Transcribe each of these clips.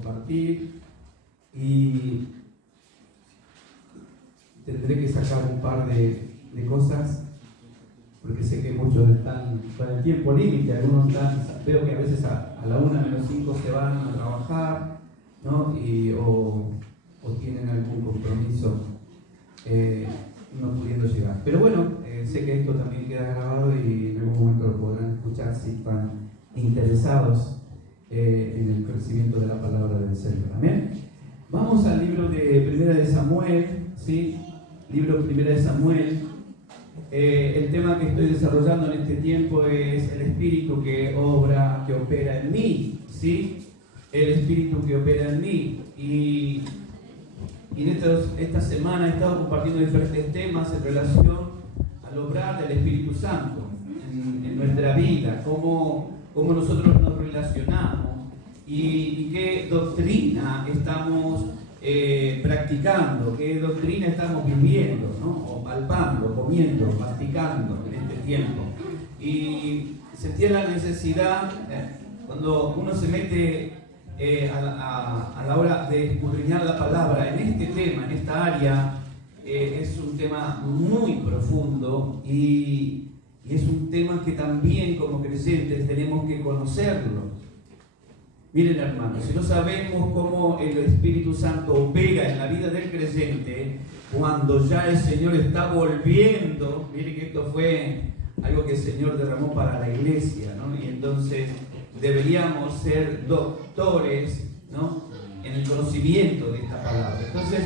compartir y tendré que sacar un par de cosas porque sé que muchos están con el tiempo límite, algunos veo que a veces a la 1:05 se van a trabajar, ¿no? O tienen algún compromiso no pudiendo llegar. Pero bueno, sé que esto también queda grabado y en algún momento lo podrán escuchar si están interesados en el crecimiento de la palabra del Señor. Amén. Vamos al libro de Primera de Samuel, ¿sí? Libro Primera de Samuel. El tema que estoy desarrollando en este tiempo es el espíritu que obra, que opera en mí, ¿sí? El espíritu que opera en mí. Y en esta semana he estado compartiendo diferentes temas en relación al obrar del Espíritu Santo en nuestra vida, cómo nosotros nos relacionamos y qué doctrina estamos practicando, qué doctrina estamos viviendo, ¿no? O palpando, comiendo, masticando en este tiempo. Y sentía la necesidad, cuando uno se mete a la hora de escudriñar la palabra en este tema, en esta área, es un tema muy profundo y es un tema que también como creyentes tenemos que conocerlo. Miren, hermanos, si no sabemos cómo el Espíritu Santo opera en la vida del creyente, cuando ya el Señor está volviendo, miren que esto fue algo que el Señor derramó para la iglesia, ¿no? Y entonces deberíamos ser doctores, ¿no?, en el conocimiento de esta palabra. Entonces,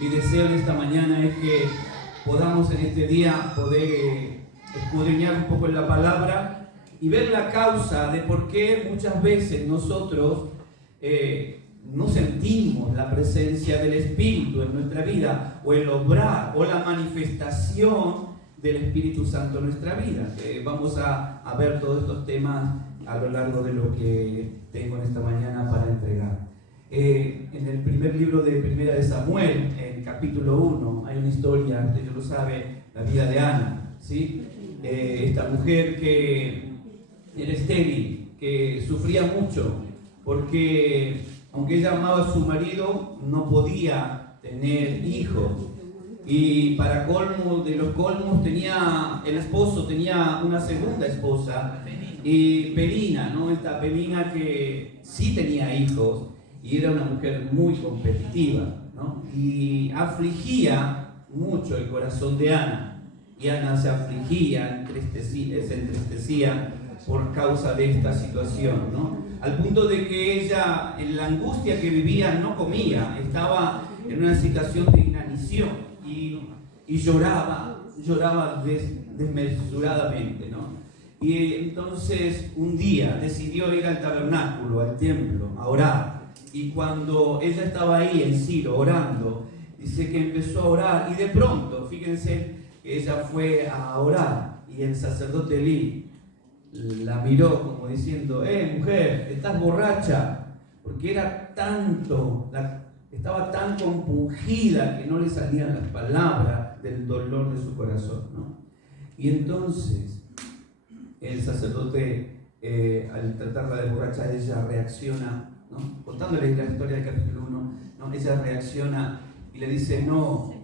mi deseo en esta mañana es que podamos en este día poder escudriñar un poco en la palabra y ver la causa de por qué muchas veces nosotros no sentimos la presencia del Espíritu en nuestra vida, o el obrar, o la manifestación del Espíritu Santo en nuestra vida. Vamos a ver todos estos temas a lo largo de lo que tengo en esta mañana para entregar. En el primer libro de Primera de Samuel, en capítulo 1, hay una historia, usted ya lo sabe, la vida de Ana, ¿sí? Esta mujer que era estéril, que sufría mucho, porque aunque ella amaba a su marido, no podía tener hijos. Y para colmo de los colmos, el esposo tenía una segunda esposa, y Penina, ¿no? Esta Penina que sí tenía hijos y era una mujer muy competitiva, ¿no? Y afligía mucho el corazón de Ana. Y Ana se afligía, se entristecía por causa de esta situación, ¿no? Al punto de que ella, en la angustia que vivía, no comía, estaba en una situación de inanición y lloraba desmesuradamente, ¿no? Y entonces un día decidió ir al tabernáculo, al templo, a orar. Y cuando ella estaba ahí en Silo orando, dice que empezó a orar y de pronto, fíjense, que ella fue a orar y el sacerdote Elí la miró como diciendo: mujer, estás borracha, porque era tanto, estaba tan compungida que no le salían las palabras del dolor de su corazón, ¿no? Y entonces el sacerdote, al tratarla de borracha, ella reacciona, ¿no? Contándole la historia del capítulo 1, ¿no? Ella reacciona y le dice: no,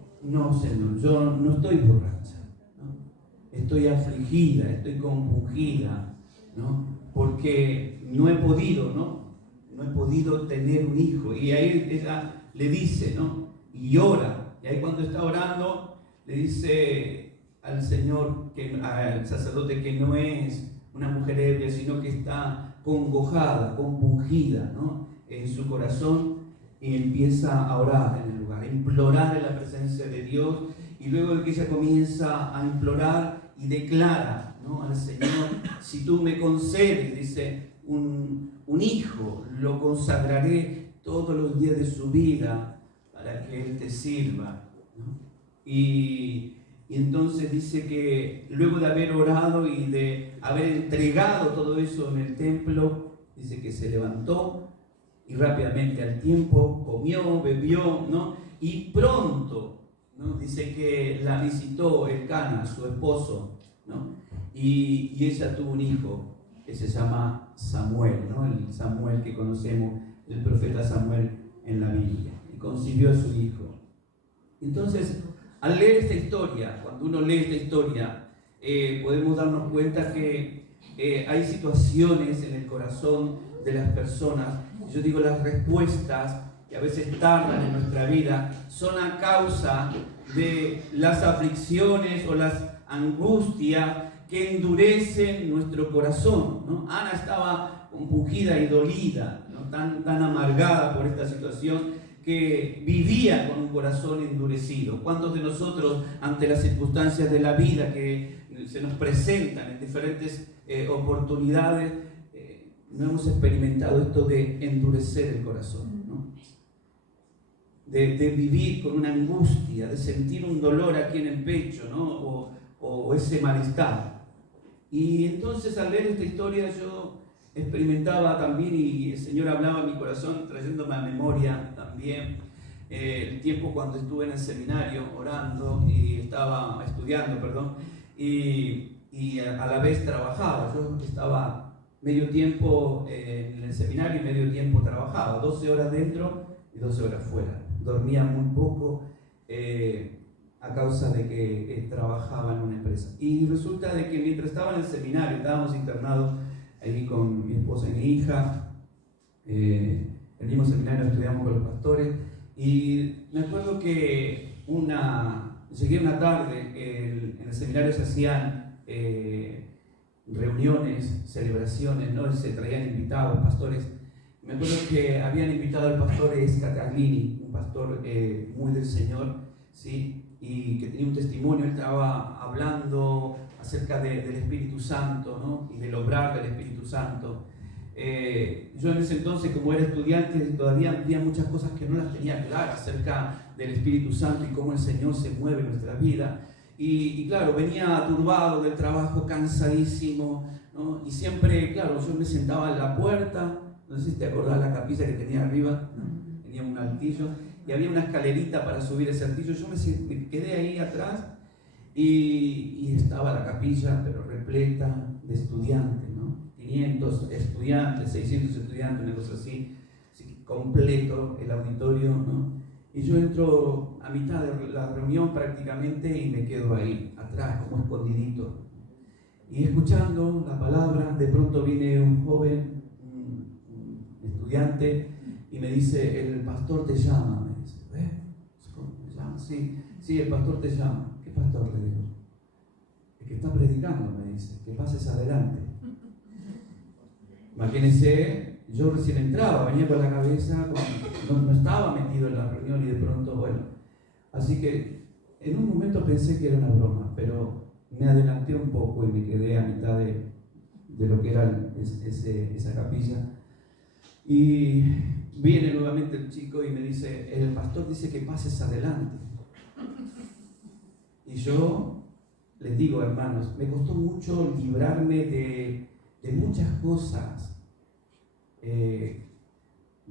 Señor, yo no estoy borracha, ¿no? Estoy afligida, estoy compungida, ¿no? Porque no he podido tener un hijo. Y ahí ella le dice, ¿no? Y ora. Y ahí cuando está orando, le dice al Señor, al sacerdote, que no es una mujer ebria, sino que está congojada, compungida, ¿no?, en su corazón, y empieza a orar en el lugar, a implorar en la presencia de Dios. Y luego de que ella comienza a implorar y declara, ¿no?, al Señor: si tú me concedes, dice, un hijo, lo consagraré todos los días de su vida para que Él te sirva, ¿no? Y entonces dice que luego de haber orado y de haber entregado todo eso en el templo, dice que se levantó y rápidamente al tiempo comió, bebió, ¿no? Y pronto, ¿no?, dice que la visitó Elcana, su esposo, ¿no? Y ella tuvo un hijo que se llama Samuel, ¿no? El Samuel que conocemos del profeta Samuel en la Biblia y concibió a su hijo. Entonces, al leer esta historia, cuando uno lee esta historia, podemos darnos cuenta que hay situaciones en el corazón de las personas. Yo digo, las respuestas que a veces tardan en nuestra vida son a causa de las aflicciones o las angustias que endurecen nuestro corazón, ¿no? Ana estaba compungida y dolida, ¿no? tan amargada por esta situación, que vivía con un corazón endurecido. ¿Cuántos de nosotros, ante las circunstancias de la vida que se nos presentan en diferentes oportunidades, no hemos experimentado esto de endurecer el corazón, ¿no? De vivir con una angustia, de sentir un dolor aquí en el pecho, ¿no? o ese malestar? Y entonces, al leer esta historia, yo experimentaba también, y el Señor hablaba en mi corazón, trayéndome a memoria también el tiempo cuando estuve en el seminario orando y estaba estudiando, y a la vez trabajaba. Yo estaba medio tiempo en el seminario y medio tiempo trabajaba, 12 horas dentro y 12 horas fuera. Dormía muy poco a causa de que trabajaba en una empresa. Y resulta de que mientras estaba en el seminario, estábamos internados ahí con mi esposa y mi hija, el mismo seminario estudiamos con los pastores, y me acuerdo que llegué una tarde, en el seminario se hacían reuniones, celebraciones, ¿no? Se traían invitados, pastores. Me acuerdo que habían invitado al pastor Scataglini, un pastor muy del Señor, ¿sí? Y que tenía un testimonio. Él estaba hablando acerca del Espíritu Santo, ¿no? Y del obrar del Espíritu Santo. Yo en ese entonces, como era estudiante, todavía había muchas cosas que no las tenía claras acerca del Espíritu Santo y cómo el Señor se mueve en nuestra vida. Y claro, venía turbado del trabajo, cansadísimo, ¿no? Y siempre, claro, yo me sentaba en la puerta. No sé si te acordás la capilla que tenía arriba, ¿no? Tenía un altillo y había una escalerita para subir ese altillo. Yo me quedé ahí atrás y estaba la capilla, pero repleta de estudiantes, ¿no? 500 estudiantes, 600 estudiantes, una cosa así completo el auditorio, ¿no? Y yo entro a mitad de la reunión prácticamente y me quedo ahí, atrás, como escondidito. Y escuchando la palabra, de pronto viene un joven, estudiante, y me dice: el pastor te llama. Me dice: ¿cómo me llama? Sí, el pastor te llama. ¿Qué pastor? Le digo: el que está predicando. Me dice: que pases adelante. Imagínense, yo recién entraba, venía con la cabeza, no estaba metido en la reunión, y de pronto, bueno, así que en un momento pensé que era una broma, pero me adelanté un poco y me quedé a mitad de lo que era esa capilla. Y viene nuevamente el chico y me dice: el pastor dice que pases adelante. Y yo les digo, hermanos, me costó mucho librarme de muchas cosas,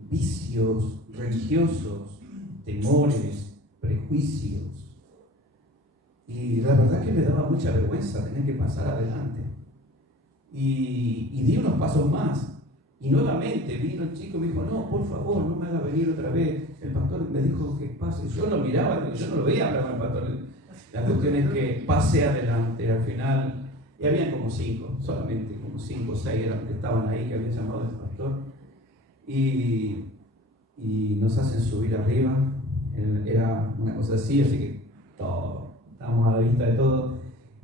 vicios religiosos, temores, prejuicios. Y la verdad que me daba mucha vergüenza tener que pasar adelante. Y di unos pasos más. Y nuevamente vino el chico y me dijo: no, por favor, no me haga venir otra vez. El pastor me dijo que pase. Yo lo miraba, yo no lo veía hablar con el pastor. La cuestión es que pase adelante. Al final, y habían como 5, solamente como 5 o 6 eran que estaban ahí, que habían llamado al pastor. Y nos hacen subir arriba. Era una cosa así que todo, estábamos a la vista de todo.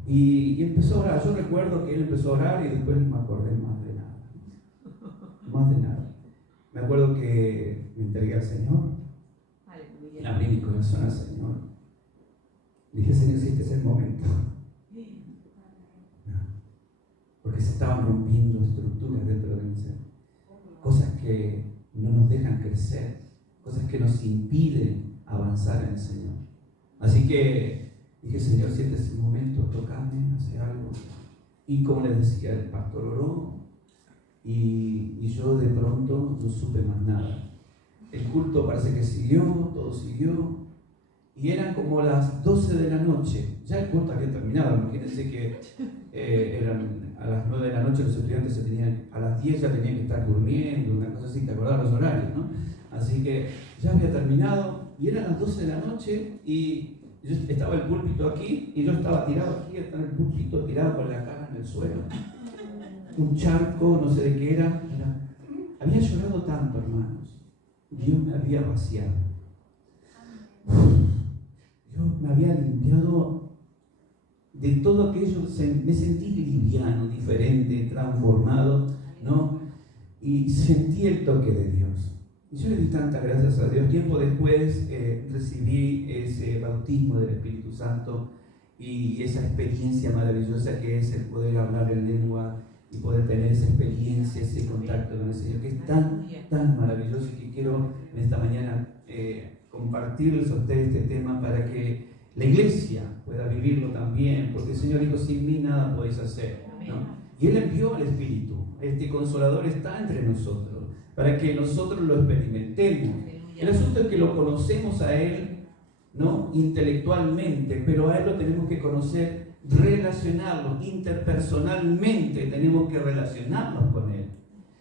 Y empezó a orar. Yo recuerdo que él empezó a orar y después no me acordé más de nada. Más de nada. Me acuerdo que me entregué al Señor. Le abrí mi corazón al Señor. Dije: Señor, si este es el momento. Porque se estaban rompiendo estructuras dentro de mi ser. Cosas que no nos dejan crecer. Cosas que nos impiden avanzar en el Señor. Así que dije: Señor, si este es el momento, tocame, hace algo. Y como les decía, el pastor oró. Y yo de pronto no supe más nada. El culto parece que siguió, todo siguió, y eran como las 12 de la noche. Ya el culto había terminado, imagínense que eran a las 9 de la noche los estudiantes a las 10 ya tenían que estar durmiendo, una cosa así, te acordás los horarios, ¿no? Así que ya había terminado y eran las 12 de la noche y yo estaba el púlpito aquí y yo estaba tirado aquí, estaba en el púlpito tirado con la cara en el suelo. Un charco, no sé de qué era. Había llorado tanto, hermanos. Dios me había vaciado. Dios me había limpiado de todo aquello. Me sentí liviano, diferente, transformado, ¿no? Y sentí el toque de Dios. Y yo le di tantas gracias a Dios. Tiempo después recibí ese bautismo del Espíritu Santo y esa experiencia maravillosa que es el poder hablar en lengua y poder tener esa experiencia, ese contacto con el Señor, que es tan maravilloso, y que quiero en esta mañana compartirles a ustedes este tema para que la iglesia pueda vivirlo también, porque el Señor dijo: sin mí nada podéis hacer, ¿no? Y Él envió al Espíritu. Este Consolador está entre nosotros para que nosotros lo experimentemos. El asunto es que lo conocemos a Él, ¿no?, intelectualmente, pero a Él lo tenemos que conocer, relacionarlo interpersonalmente. Tenemos que relacionarnos con Él,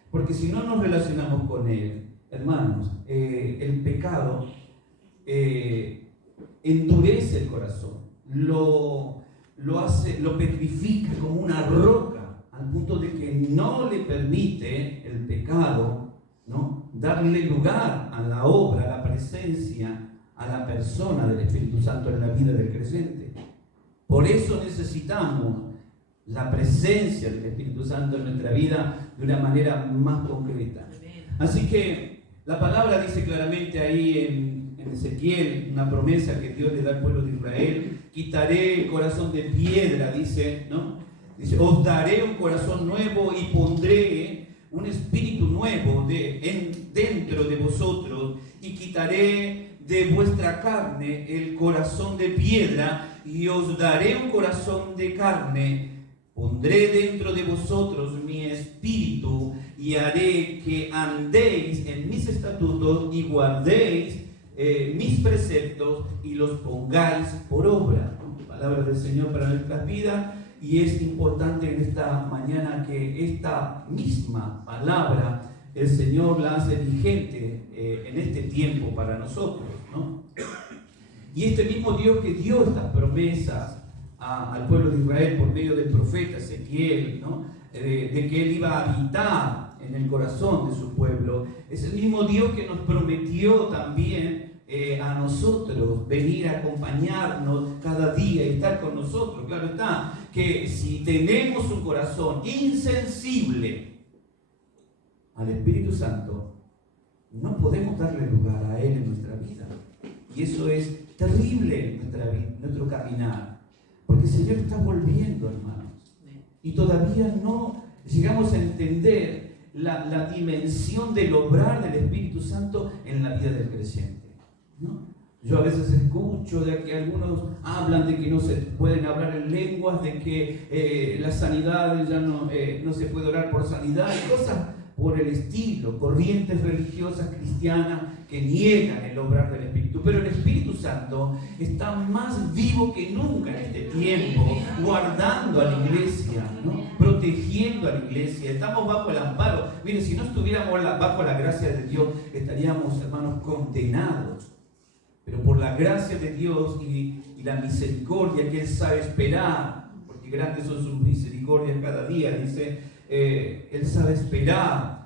porque si no nos relacionamos con Él, hermanos, el pecado endurece el corazón, lo petrifica como una roca, al punto de que no le permite el pecado, ¿no?, darle lugar a la obra, a la presencia, a la persona del Espíritu Santo en la vida del creyente. Por eso necesitamos la presencia del Espíritu Santo en nuestra vida de una manera más concreta. Así que la palabra dice claramente ahí en Ezequiel, una promesa que Dios le da al pueblo de Israel: quitaré el corazón de piedra, dice, ¿no? Dice: os daré un corazón nuevo y pondré un espíritu nuevo dentro de vosotros, y quitaré de vuestra carne el corazón de piedra y os daré un corazón de carne. Pondré dentro de vosotros mi espíritu y haré que andéis en mis estatutos y guardéis mis preceptos y los pongáis por obra. Palabra del Señor para nuestras vidas. Y es importante en esta mañana que esta misma palabra el Señor la hace vigente en este tiempo para nosotros, ¿no? Y este mismo Dios que dio estas promesas al pueblo de Israel por medio del profeta Ezequiel, ¿no?, de que Él iba a habitar en el corazón de su pueblo, es el mismo Dios que nos prometió también a nosotros venir a acompañarnos cada día y estar con nosotros. Claro está que si tenemos un corazón insensible al Espíritu Santo, no podemos darle lugar a Él en nuestra vida. Y eso es terrible en nuestro caminar, porque el Señor está volviendo, hermanos, y todavía no llegamos a entender la dimensión del obrar del Espíritu Santo en la vida del creyente, ¿no? Yo a veces escucho de que algunos hablan de que no se pueden hablar en lenguas, de que la sanidad ya no se puede orar por sanidad, y cosas por el estilo, corrientes religiosas cristianas que niegan el obrar del Espíritu. Pero el Espíritu Santo está más vivo que nunca en este tiempo, guardando a la iglesia, ¿no?, protegiendo a la iglesia. Estamos bajo el amparo. Miren, si no estuviéramos bajo la gracia de Dios, estaríamos, hermanos, condenados. Pero por la gracia de Dios y la misericordia que Él sabe esperar, porque grandes son sus misericordias cada día, dice, Él sabe esperar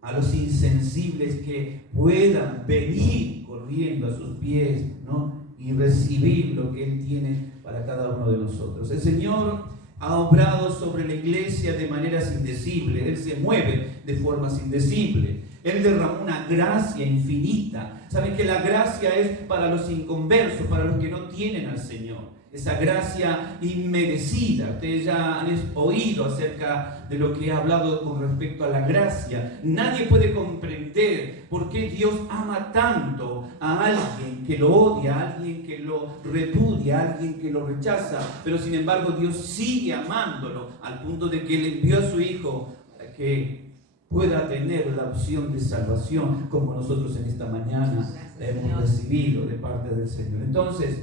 a los insensibles que puedan venir corriendo a sus pies, ¿no?, y recibir lo que Él tiene para cada uno de nosotros. El Señor ha obrado sobre la iglesia de maneras indecibles. Él se mueve de formas indecibles. Él derramó una gracia infinita. Saben que la gracia es para los inconversos, para los que no tienen al Señor. Esa gracia inmerecida. Ustedes ya han oído acerca de lo que he hablado con respecto a la gracia. Nadie puede comprender por qué Dios ama tanto a alguien que lo odia, a alguien que lo repudia, a alguien que lo rechaza. Pero sin embargo Dios sigue amándolo al punto de que Él envió a su Hijo para que pueda tener la opción de salvación, como nosotros en esta mañana la hemos recibido de parte del Señor. Entonces,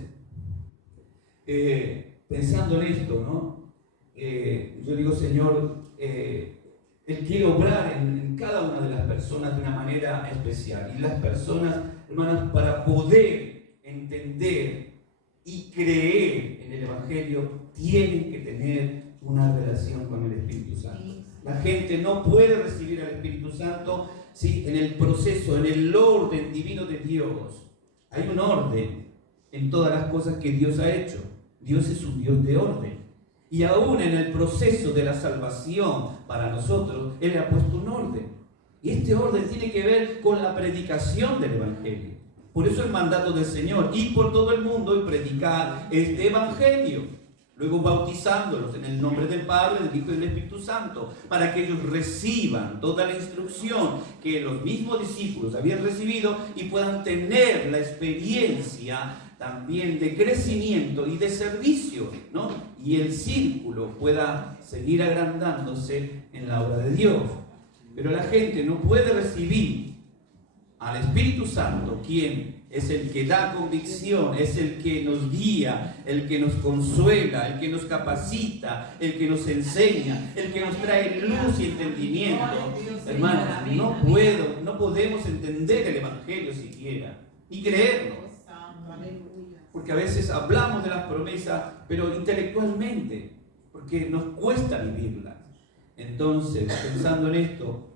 pensando en esto, ¿no? Yo digo, Señor, Él quiere obrar en cada una de las personas de una manera especial. Y las personas, hermanas, para poder entender y creer en el Evangelio, tienen que tener una relación con el Espíritu Santo. La gente no puede recibir al Espíritu Santo, ¿sí?, en el proceso, en el orden divino de Dios. Hay un orden en todas las cosas que Dios ha hecho. Dios es un Dios de orden. Y aún en el proceso de la salvación para nosotros, Él le ha puesto un orden. Y este orden tiene que ver con la predicación del Evangelio. Por eso el mandato del Señor: ir por todo el mundo y predicar este Evangelio. Luego bautizándolos en el nombre del Padre, del Hijo y del Espíritu Santo, para que ellos reciban toda la instrucción que los mismos discípulos habían recibido y puedan tener la experiencia también de crecimiento y de servicio, ¿no? Y el círculo pueda seguir agrandándose en la obra de Dios. Pero la gente no puede recibir al Espíritu Santo, quien es el que da convicción, es el que nos guía, el que nos consuela, el que nos capacita, el que nos enseña, el que nos trae luz y entendimiento. Hermanos, no podemos entender el Evangelio siquiera, ni creerlo. Porque a veces hablamos de las promesas, pero intelectualmente, porque nos cuesta vivirlas. Entonces, pensando en esto,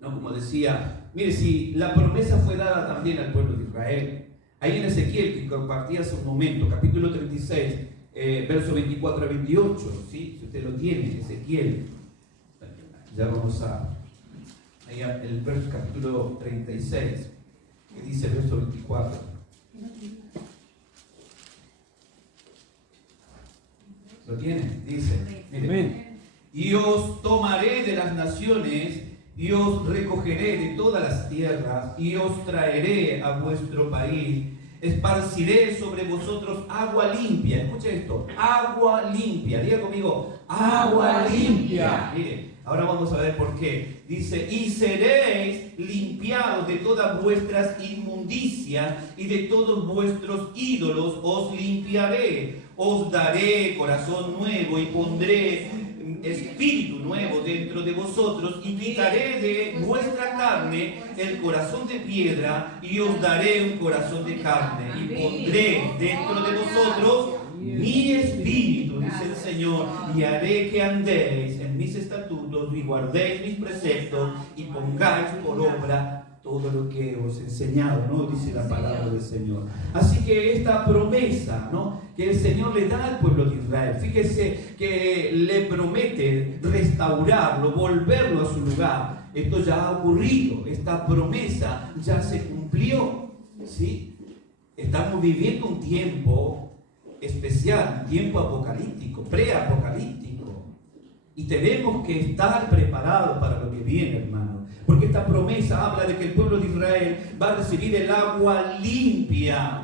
¿no? Como decía, mire, si la promesa fue dada también al pueblo de Israel, ahí en Ezequiel, que compartí hace un momento, capítulo 36, versos 24 a 28, ¿sí? Si usted lo tiene, Ezequiel, ya vamos ahí el verso capítulo 36, que dice el verso 24. ¿Lo tiene? Dice, mire, y os tomaré de las naciones, y os recogeré de todas las tierras, y os traeré a vuestro país, esparciré sobre vosotros agua limpia. Escuche esto, agua limpia. Diga conmigo, agua limpia. Mire, ahora vamos a ver por qué. Dice, y seréis limpiados de todas vuestras inmundicias y de todos vuestros ídolos os limpiaré. Os daré corazón nuevo y pondré espíritu nuevo dentro de vosotros, y quitaré de vuestra carne el corazón de piedra y os daré un corazón de carne, y pondré dentro de vosotros mi espíritu, dice el Señor, y haré que andéis en mis estatutos y guardéis mis preceptos y pongáis por obra todo lo que os he enseñado, ¿no? Dice la palabra del Señor. Así que esta promesa, ¿no?, que el Señor le da al pueblo de Israel, fíjese que le promete restaurarlo, volverlo a su lugar. Esto ya ha ocurrido, esta promesa ya se cumplió, ¿sí? Estamos viviendo un tiempo especial, un tiempo apocalíptico, preapocalíptico, y tenemos que estar preparados para lo que viene, hermano. Porque esta promesa habla de que el pueblo de Israel va a recibir el agua limpia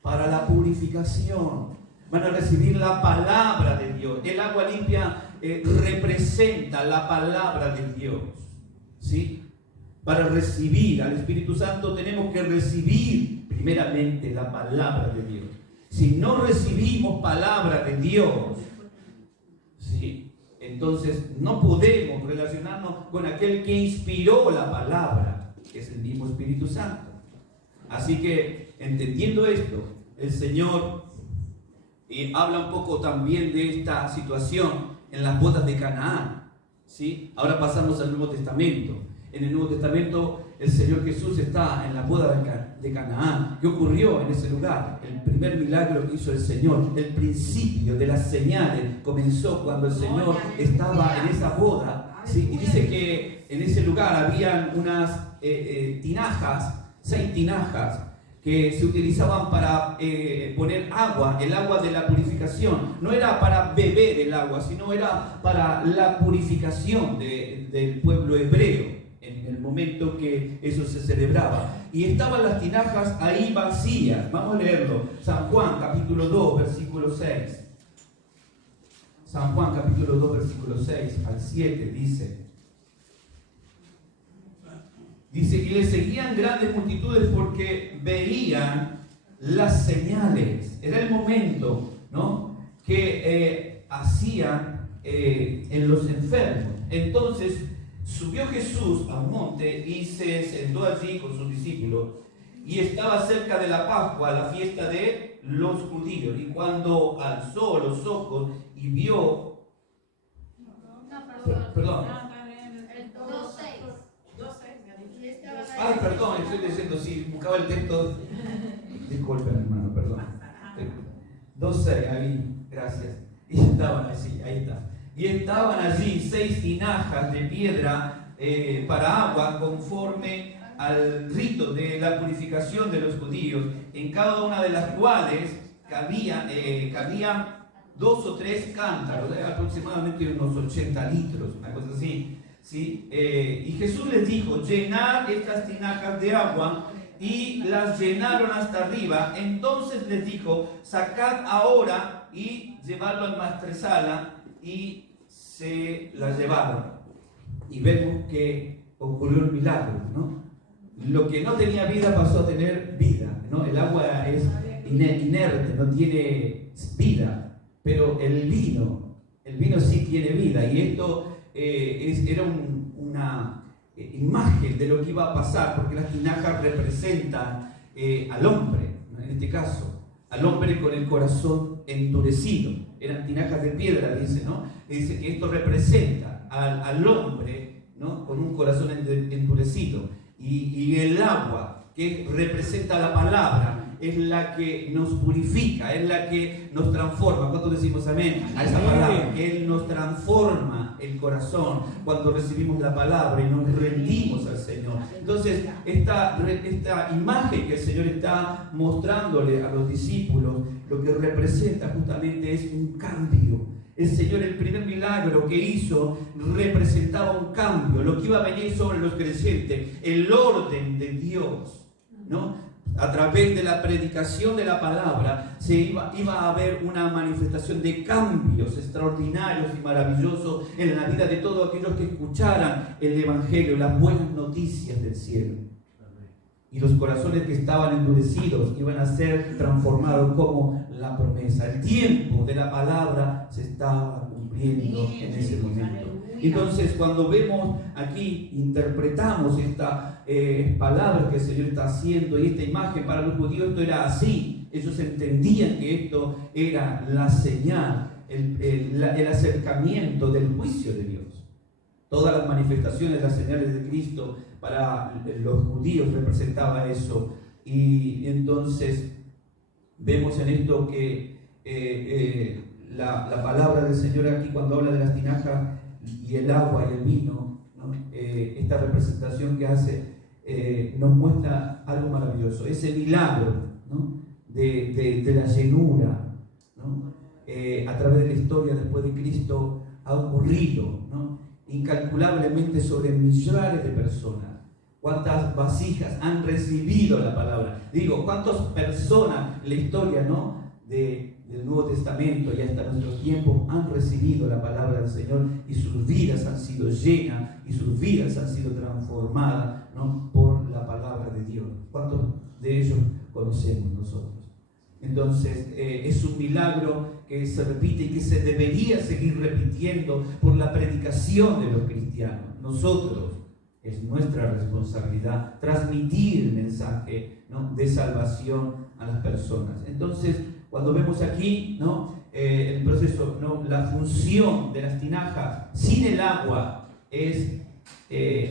para la purificación. Van a recibir la palabra de Dios. El agua limpia representa la palabra de Dios, ¿sí? Para recibir al Espíritu Santo tenemos que recibir primeramente la palabra de Dios. Si no recibimos palabra de Dios, ¿sí?, entonces no podemos relacionarnos con aquel que inspiró la palabra, que es el mismo Espíritu Santo. Así que, entendiendo esto, el Señor habla un poco también de esta situación en las bodas de Canaán, ¿sí? Ahora pasamos al Nuevo Testamento. En el Nuevo Testamento el Señor Jesús está en la boda de Canaán. ¿Qué ocurrió en ese lugar? El primer milagro que hizo el Señor, el principio de las señales, comenzó cuando el Señor estaba en esa boda, ¿sí? Y dice que en ese lugar habían unas tinajas, 6 tinajas, que se utilizaban para poner agua, el agua de la purificación. No era para beber el agua, sino era para la purificación del pueblo hebreo en el momento que eso se celebraba. Y estaban las tinajas ahí vacías. Vamos a leerlo. San Juan capítulo 2 versículo 6. San Juan capítulo 2 versículo 6 al 7 dice: Dice que le seguían grandes multitudes porque veían las señales. Era el momento, ¿no?, que hacían en los enfermos. Entonces subió Jesús a un monte y se sentó allí con sus discípulos. Y estaba cerca de la Pascua, la fiesta de los judíos. Y cuando alzó los ojos y vio... Perdón. Ay, perdón, estoy diciendo, sí, buscaba el texto. Disculpen, hermano, perdón. 2:6, ahí, gracias. Y estaban allí, ahí está. Y estaban allí 6 tinajas de piedra para agua, conforme al rito de la purificación de los judíos, en cada una de las cuales cabían 2 o 3 cántaros, aproximadamente unos 80 litros, una cosa así. ¿Sí? Y Jesús les dijo: llenad estas tinajas de agua, y las llenaron hasta arriba. Entonces les dijo: sacad ahora y llevadlo al maestresala, y se la llevaron. Y vemos que ocurrió un milagro, ¿no? Lo que no tenía vida pasó a tener vida, ¿no? El agua es inerte, no tiene vida, pero el vino sí tiene vida. Y esto era una imagen de lo que iba a pasar, porque las tinajas representan al hombre, ¿no?, en este caso, al hombre con el corazón endurecido. Eran tinajas de piedra, dice, ¿no? Dice que esto representa al hombre, ¿no?, con un corazón endurecido. Y el agua, que representa la palabra, es la que nos purifica, es la que nos transforma. ¿Cuántos decimos amén a esa palabra? Que Él nos transforma el corazón cuando recibimos la palabra y nos rendimos al Señor. Entonces, esta imagen que el Señor está mostrándole a los discípulos, lo que representa justamente es un cambio. El Señor, el primer milagro que hizo, representaba un cambio, lo que iba a venir sobre los creyentes, el orden de Dios, ¿no? A través de la predicación de la palabra iba a haber una manifestación de cambios extraordinarios y maravillosos en la vida de todos aquellos que escucharan el Evangelio, las buenas noticias del cielo. Y los corazones que estaban endurecidos iban a ser transformados como la promesa. El tiempo de la palabra se estaba cumpliendo en ese momento. Entonces, cuando vemos aquí, interpretamos estas palabras que el Señor está haciendo, y esta imagen para los judíos, esto era así. Ellos entendían que esto era la señal, el acercamiento del juicio de Dios. Todas las manifestaciones, las señales de Cristo para los judíos representaba eso. Y entonces vemos en esto que la palabra del Señor aquí, cuando habla de las tinajas y el agua y el vino, ¿no?, esta representación que hace nos muestra algo maravilloso, ese milagro, ¿no?, de la llenura, ¿no?, a través de la historia después de Cristo ha ocurrido, ¿no?, incalculablemente sobre millares de personas. ¿Cuántas vasijas han recibido la palabra? Digo, ¿cuántas personas en la historia, ¿no?, del Nuevo Testamento y hasta nuestros tiempos han recibido la palabra del Señor, y sus vidas han sido llenas y sus vidas han sido transformadas, ¿no?, por la palabra de Dios? ¿Cuántos de ellos conocemos nosotros? Entonces, es un milagro que se repite y que se debería seguir repitiendo por la predicación de los cristianos. Nosotros, es nuestra responsabilidad transmitir el mensaje, ¿no?, de salvación a las personas. Entonces, cuando vemos aquí, ¿no?, el proceso, ¿no?, la función de las tinajas sin el agua es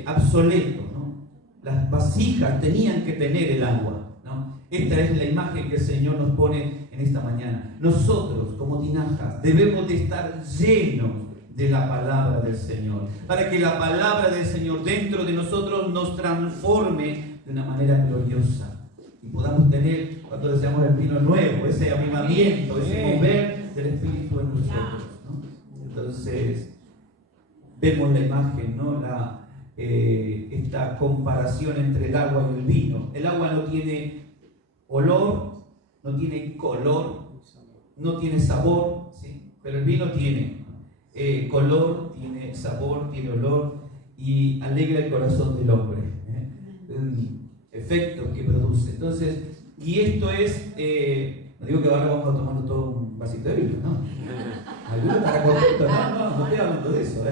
obsoleto, ¿no? Las vasijas tenían que tener el agua, ¿no? Esta es la imagen que el Señor nos pone en esta mañana. Nosotros, como tinajas, debemos de estar llenos de la palabra del Señor, para que la palabra del Señor dentro de nosotros nos transforme de una manera gloriosa y podamos tener, cuando deseamos el vino nuevo, ese avivamiento, ese mover del Espíritu en nosotros, ¿no? Entonces, vemos la imagen, ¿no?, esta comparación entre el agua y el vino. El agua no tiene olor, no tiene color, no tiene sabor, ¿sí?, pero el vino tiene color, tiene sabor, tiene olor y alegra el corazón del hombre. un efecto que produce. Entonces, y esto es, no digo que ahora vamos a tomar todo un vasito de vino, ¿no? ¿Alguno estará contento? No estoy hablando de eso.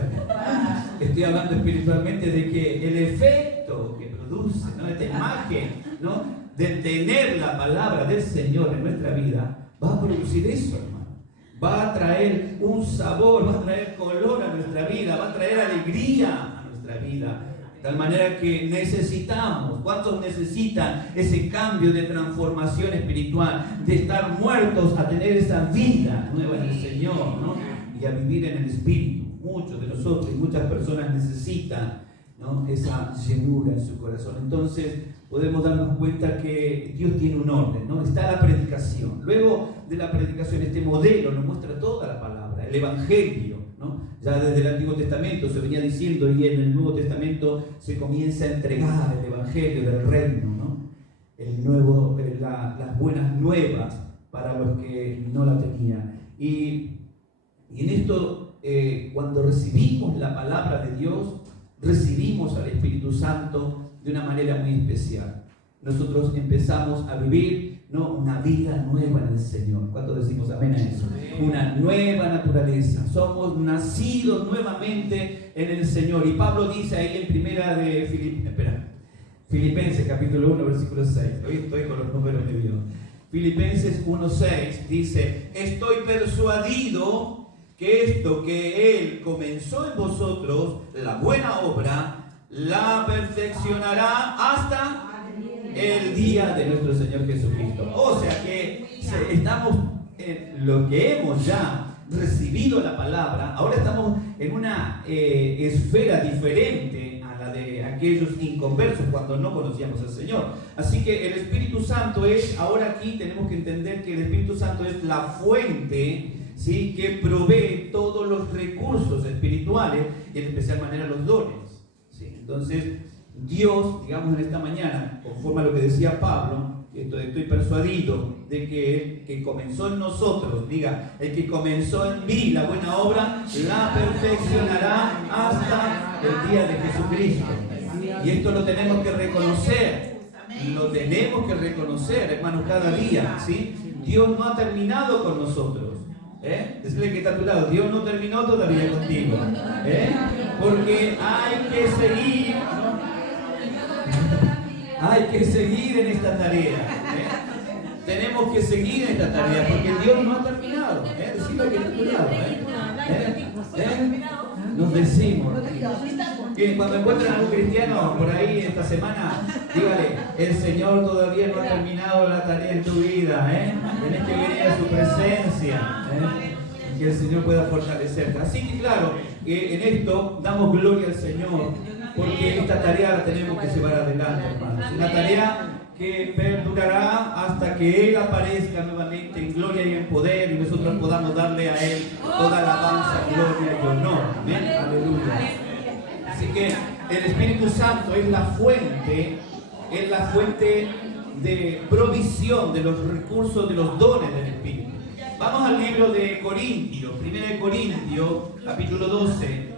Estoy hablando espiritualmente de que el efecto que produce, ¿no? Esta imagen, ¿no? De tener la palabra del Señor en nuestra vida, va a producir eso, hermano. Va a traer un sabor, va a traer color a nuestra vida, va a traer alegría a nuestra vida. De tal manera que necesitamos, ¿cuántos necesitan ese cambio de transformación espiritual? De estar muertos a tener esa vida nueva en el Señor, ¿no? Y a vivir en el Espíritu. Muchos de nosotros y muchas personas necesitan, ¿no? Esa llenura en su corazón. Entonces podemos darnos cuenta que Dios tiene un orden, ¿no? Está la predicación. Luego de la predicación, este modelo nos muestra toda la palabra, el Evangelio, ¿no? Ya desde el Antiguo Testamento se venía diciendo, y en el Nuevo Testamento se comienza a entregar el Evangelio del reino, ¿no? Las buenas nuevas para los que no la tenían. Y en esto, cuando recibimos la palabra de Dios, recibimos al Espíritu Santo de una manera muy especial. Nosotros empezamos a vivir, ¿no? Una vida nueva en el Señor. ¿Cuánto decimos amén a eso? Una nueva naturaleza. Somos nacidos nuevamente en el Señor. Y Pablo dice ahí en primera de Filipenses capítulo 1 versículo 6. Hoy estoy con los números de Dios. Filipenses 1:6 dice: estoy persuadido que esto que Él comenzó en vosotros, la buena obra, la perfeccionará hasta el día de nuestro Señor Jesucristo. O sea que estamos en lo que hemos ya recibido la palabra, ahora estamos en una esfera diferente a la de aquellos inconversos cuando no conocíamos al Señor. Así que el Espíritu Santo es, ahora aquí tenemos que entender que el Espíritu Santo es la fuente, ¿sí?, que provee todos los recursos espirituales y en especial manera los dones, ¿sí? Entonces Dios, digamos en esta mañana, conforme a lo que decía Pablo, estoy persuadido de que el que comenzó en nosotros, diga, el que comenzó en mí la buena obra, la perfeccionará hasta el día de Jesucristo. Y esto lo tenemos que reconocer, hermanos, cada día, ¿sí? Dios no ha terminado con nosotros. Decirle que está a tu lado, Dios no terminó todavía contigo, porque hay que seguir, ¿no? Hay que seguir en esta tarea, tenemos que seguir en esta tarea, porque Dios no ha terminado, decirle que está a tu lado, nos decimos, que cuando encuentren a un cristiano por ahí esta semana, dígale, el Señor todavía no ha terminado la tarea en tu vida, tenés que venir a su presencia, que el Señor pueda fortalecerte. Así que claro, en esto damos gloria al Señor, porque esta tarea la tenemos que llevar adelante, hermanos. Una tarea que perdurará hasta que Él aparezca nuevamente en gloria y en poder, y nosotros podamos darle a Él toda alabanza, gloria y honor. Amén. Aleluya. Así que el Espíritu Santo es la fuente de provisión de los recursos, de los dones del Espíritu. Vamos al libro de Corintios, 1 Corintios, capítulo 12.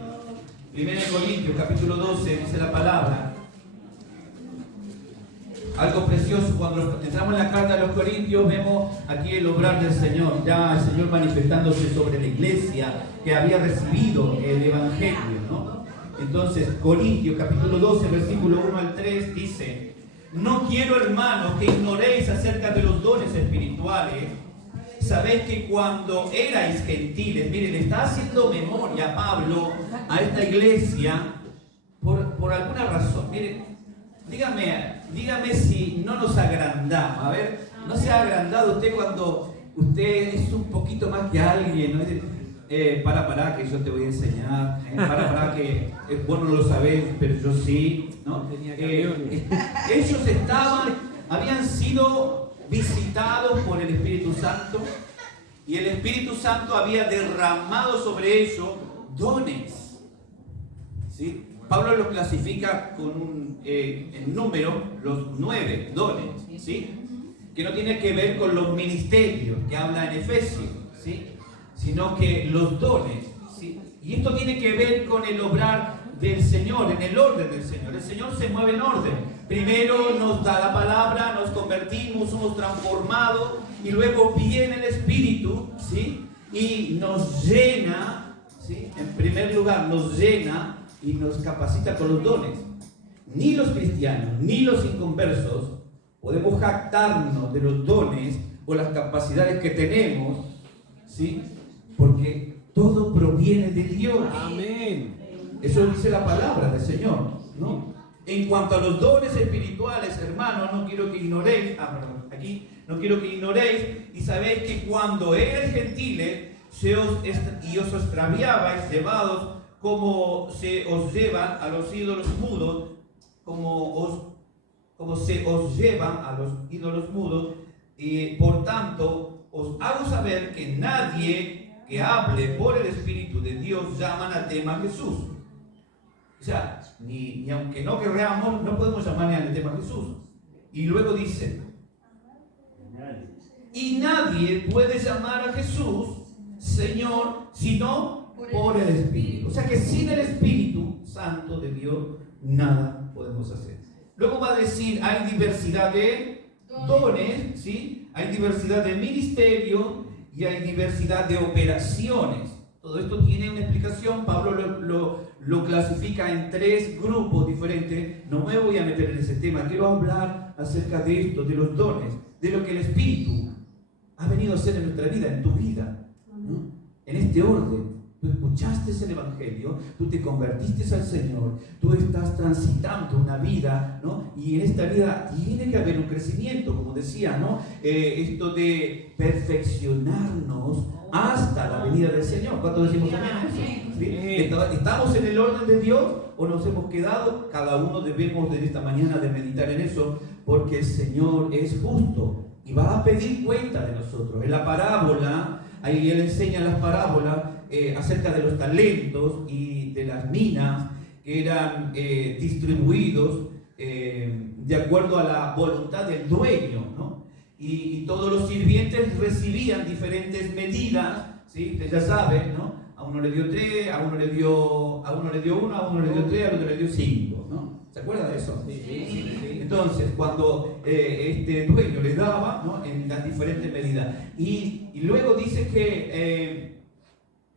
1 Corintios, capítulo 12, dice la palabra. Algo precioso, cuando entramos en la carta de los Corintios, vemos aquí el obrar del Señor, ya el Señor manifestándose sobre la iglesia que había recibido el Evangelio, ¿no? Entonces, Corintios, capítulo 12, versículo 1 al 3, dice: no quiero, hermanos, que ignoréis acerca de los dones espirituales. Sabéis que cuando erais gentiles, miren, está haciendo memoria Pablo a esta iglesia por alguna razón. Miren, dígame si no nos agrandamos. A ver, ¿no se ha agrandado usted cuando usted es un poquito más que alguien, ¿no? Para que yo te voy a enseñar, para que vos no lo sabés, pero yo sí, ¿no? Ellos habían sido visitados por el Espíritu Santo, y el Espíritu Santo había derramado sobre ellos dones, ¿sí? Pablo los clasifica con en número los 9 dones, ¿sí? Que no tiene que ver con los ministerios que habla en Efesios, ¿sí? Sino que los dones, ¿sí? Y esto tiene que ver con el obrar del Señor, en el orden del Señor. El Señor se mueve en orden. Primero nos da la palabra, nos convertimos, somos transformados, y luego viene el Espíritu, ¿sí? Y nos llena, ¿sí? En primer lugar, nos llena y nos capacita con los dones. Ni los cristianos, ni los inconversos podemos jactarnos de los dones o las capacidades que tenemos, ¿sí? Porque todo proviene de Dios. Amén. Eso dice la palabra del Señor, ¿no? En cuanto a los dones espirituales, hermanos, no quiero que ignoréis, no quiero que ignoréis, y sabéis que cuando eres gentiles y os extraviabais, llevados como se os llevan a los ídolos mudos, como se os llevan a los ídolos mudos, y por tanto os hago saber que nadie que hable por el Espíritu de Dios llama anatema a Jesús. O sea, ni aunque no queramos, no podemos llamarle anatema a Jesús. Y luego dice, y nadie puede llamar a Jesús Señor sino por el Espíritu. O sea que sin el Espíritu Santo de Dios nada podemos hacer. Luego va a decir, hay diversidad de dones, ¿sí? Hay diversidad de ministerio y hay diversidad de operaciones. Todo esto tiene una explicación. Pablo lo clasifica en 3 grupos diferentes. No me voy a meter en ese tema. Quiero hablar acerca de esto, de los dones, de lo que el Espíritu ha venido a hacer en nuestra vida, en tu vida, ¿no? En este orden. Tú escuchaste el Evangelio, tú te convertiste al Señor, tú estás transitando una vida, ¿no? Y en esta vida tiene que haber un crecimiento, como decía, ¿no? Esto de perfeccionarnos hasta la venida del Señor. ¿Cuánto decimos amén? ¿Sí? ¿Estamos en el orden de Dios o nos hemos quedado? Cada uno debemos de esta mañana de meditar en eso, porque el Señor es justo y va a pedir cuenta de nosotros. En la parábola, ahí Él enseña las parábolas acerca de los talentos y de las minas que eran distribuidos de acuerdo a la voluntad del dueño, ¿no? Y todos los sirvientes recibían diferentes medidas, ¿sí? Ustedes ya saben, ¿no? A uno le dio 3, a uno le dio 1, a uno le dio 3, al otro le dio 5, ¿no? ¿Se acuerdan de eso? Sí. Entonces, cuando este dueño le daba, ¿no? En las diferentes medidas. Y luego dice que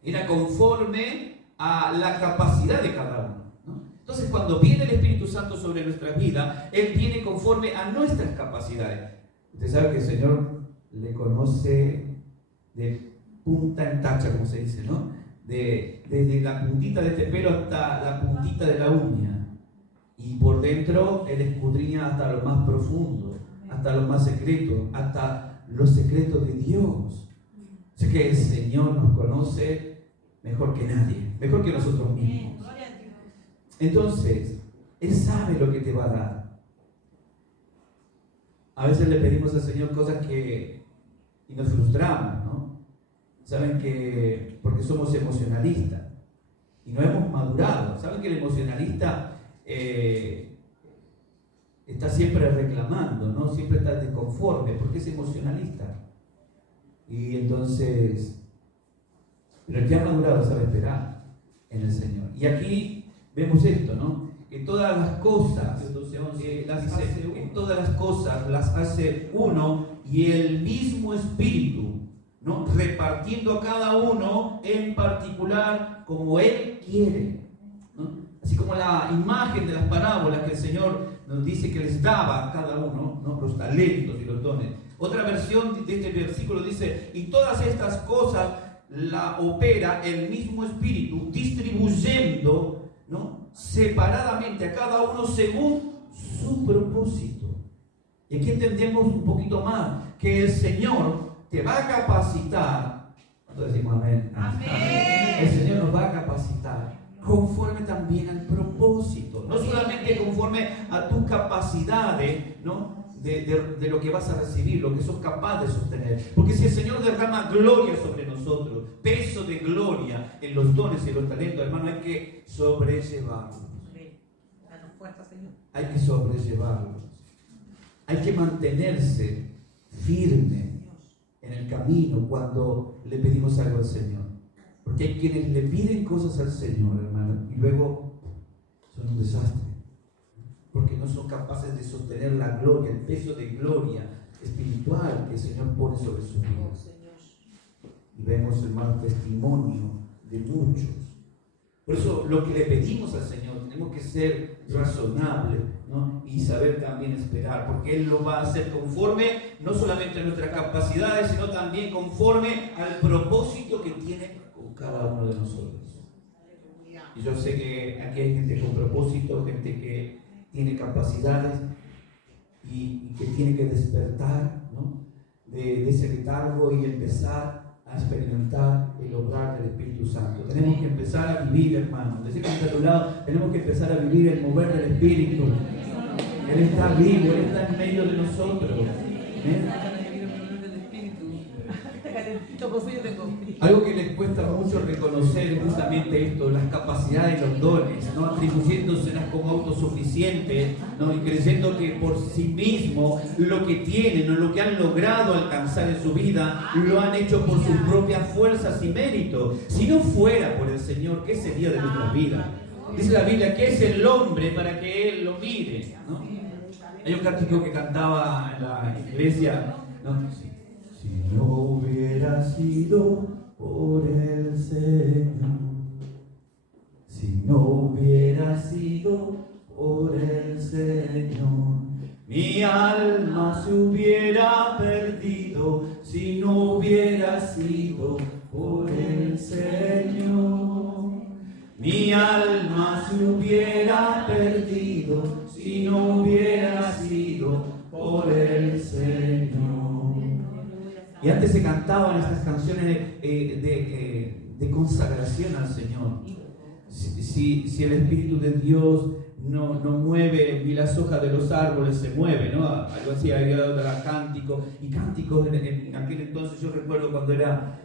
era conforme a la capacidad de cada uno, ¿no? Entonces, cuando viene el Espíritu Santo sobre nuestras vidas, Él viene conforme a nuestras capacidades. Usted sabe que el Señor le conoce de punta en tacha, como se dice, ¿no? Desde la puntita de este pelo hasta la puntita de la uña. Y por dentro Él escudriña hasta lo más profundo, hasta lo más secreto, hasta los secretos de Dios. Así que el Señor nos conoce mejor que nadie, mejor que nosotros mismos. Entonces, Él sabe lo que te va a dar. A veces le pedimos al Señor cosas y nos frustramos, ¿no? Saben que, porque somos emocionalistas y no hemos madurado. Saben que el emocionalista está siempre reclamando, ¿no? Siempre está desconforme porque es emocionalista. Y entonces, pero el que ha madurado sabe esperar en el Señor. Y aquí vemos esto, ¿no? Que todas las cosas, todas las cosas las hace uno y el mismo Espíritu, ¿no? Repartiendo a cada uno en particular como Él quiere, ¿no? Así como la imagen de las parábolas que el Señor nos dice que les daba a cada uno, ¿no? Los talentos y los dones. Otra versión de este versículo dice, y todas estas cosas la opera el mismo Espíritu, distribuyendo, ¿no? Separadamente a cada uno según su propósito. Y aquí entendemos un poquito más que el Señor te va a capacitar. ¿Cuánto decimos amén? Amén. El Señor nos va a capacitar conforme también al propósito, no solamente conforme a tus capacidades, ¿no? De lo que vas a recibir, lo que sos capaz de sostener. Porque si el Señor derrama gloria sobre nosotros, peso de gloria en los dones y los talentos, hermano, hay que sobrellevarlos. Hay que sobrellevarlos. Hay que mantenerse firme en el camino cuando le pedimos algo al Señor. Porque hay quienes le piden cosas al Señor, hermano, y luego son un desastre, porque no son capaces de sostener la gloria, el peso de gloria espiritual que el Señor pone sobre sus vidas. Y vemos, hermano, testimonio de muchos. Por eso lo que le pedimos al Señor, tenemos que ser razonables, ¿no? Y saber también esperar, porque Él lo va a hacer conforme no solamente a nuestras capacidades, sino también conforme al propósito que tiene con cada uno de nosotros. Y yo sé que aquí hay gente con propósito, gente que tiene capacidades y que tiene que despertar, ¿no? de ese letargo y empezar a experimentar el obrar del Espíritu Santo. Tenemos que empezar a vivir, hermano. Decir que está a tu lado, tenemos que empezar a vivir el mover del Espíritu. Él está vivo, Él está en medio de nosotros. Algo que les cuesta mucho reconocer es justamente esto, las capacidades y los dones, no atribuyéndoselas como autosuficientes, ¿no? Y creyendo que por sí mismos lo que tienen o lo que han logrado alcanzar en su vida lo han hecho por sus propias fuerzas y méritos. Si no fuera por el Señor, ¿qué sería de nuestra vida? Dice la Biblia que es el hombre para que Él lo mire, ¿no? Hay un cántico que cantaba en la iglesia, ¿no? Si no hubiera sido por el Señor, si no hubiera sido por el Señor, mi alma se hubiera perdido, si no hubiera sido por el Señor. Mi alma se hubiera perdido, si no hubiera sido por el Señor. Y antes se cantaban estas canciones de consagración al Señor. Si el Espíritu de Dios no mueve, ni las hojas de los árboles se mueven, ¿no? Algo así, había otro cántico. Y cánticos en aquel entonces, yo recuerdo cuando era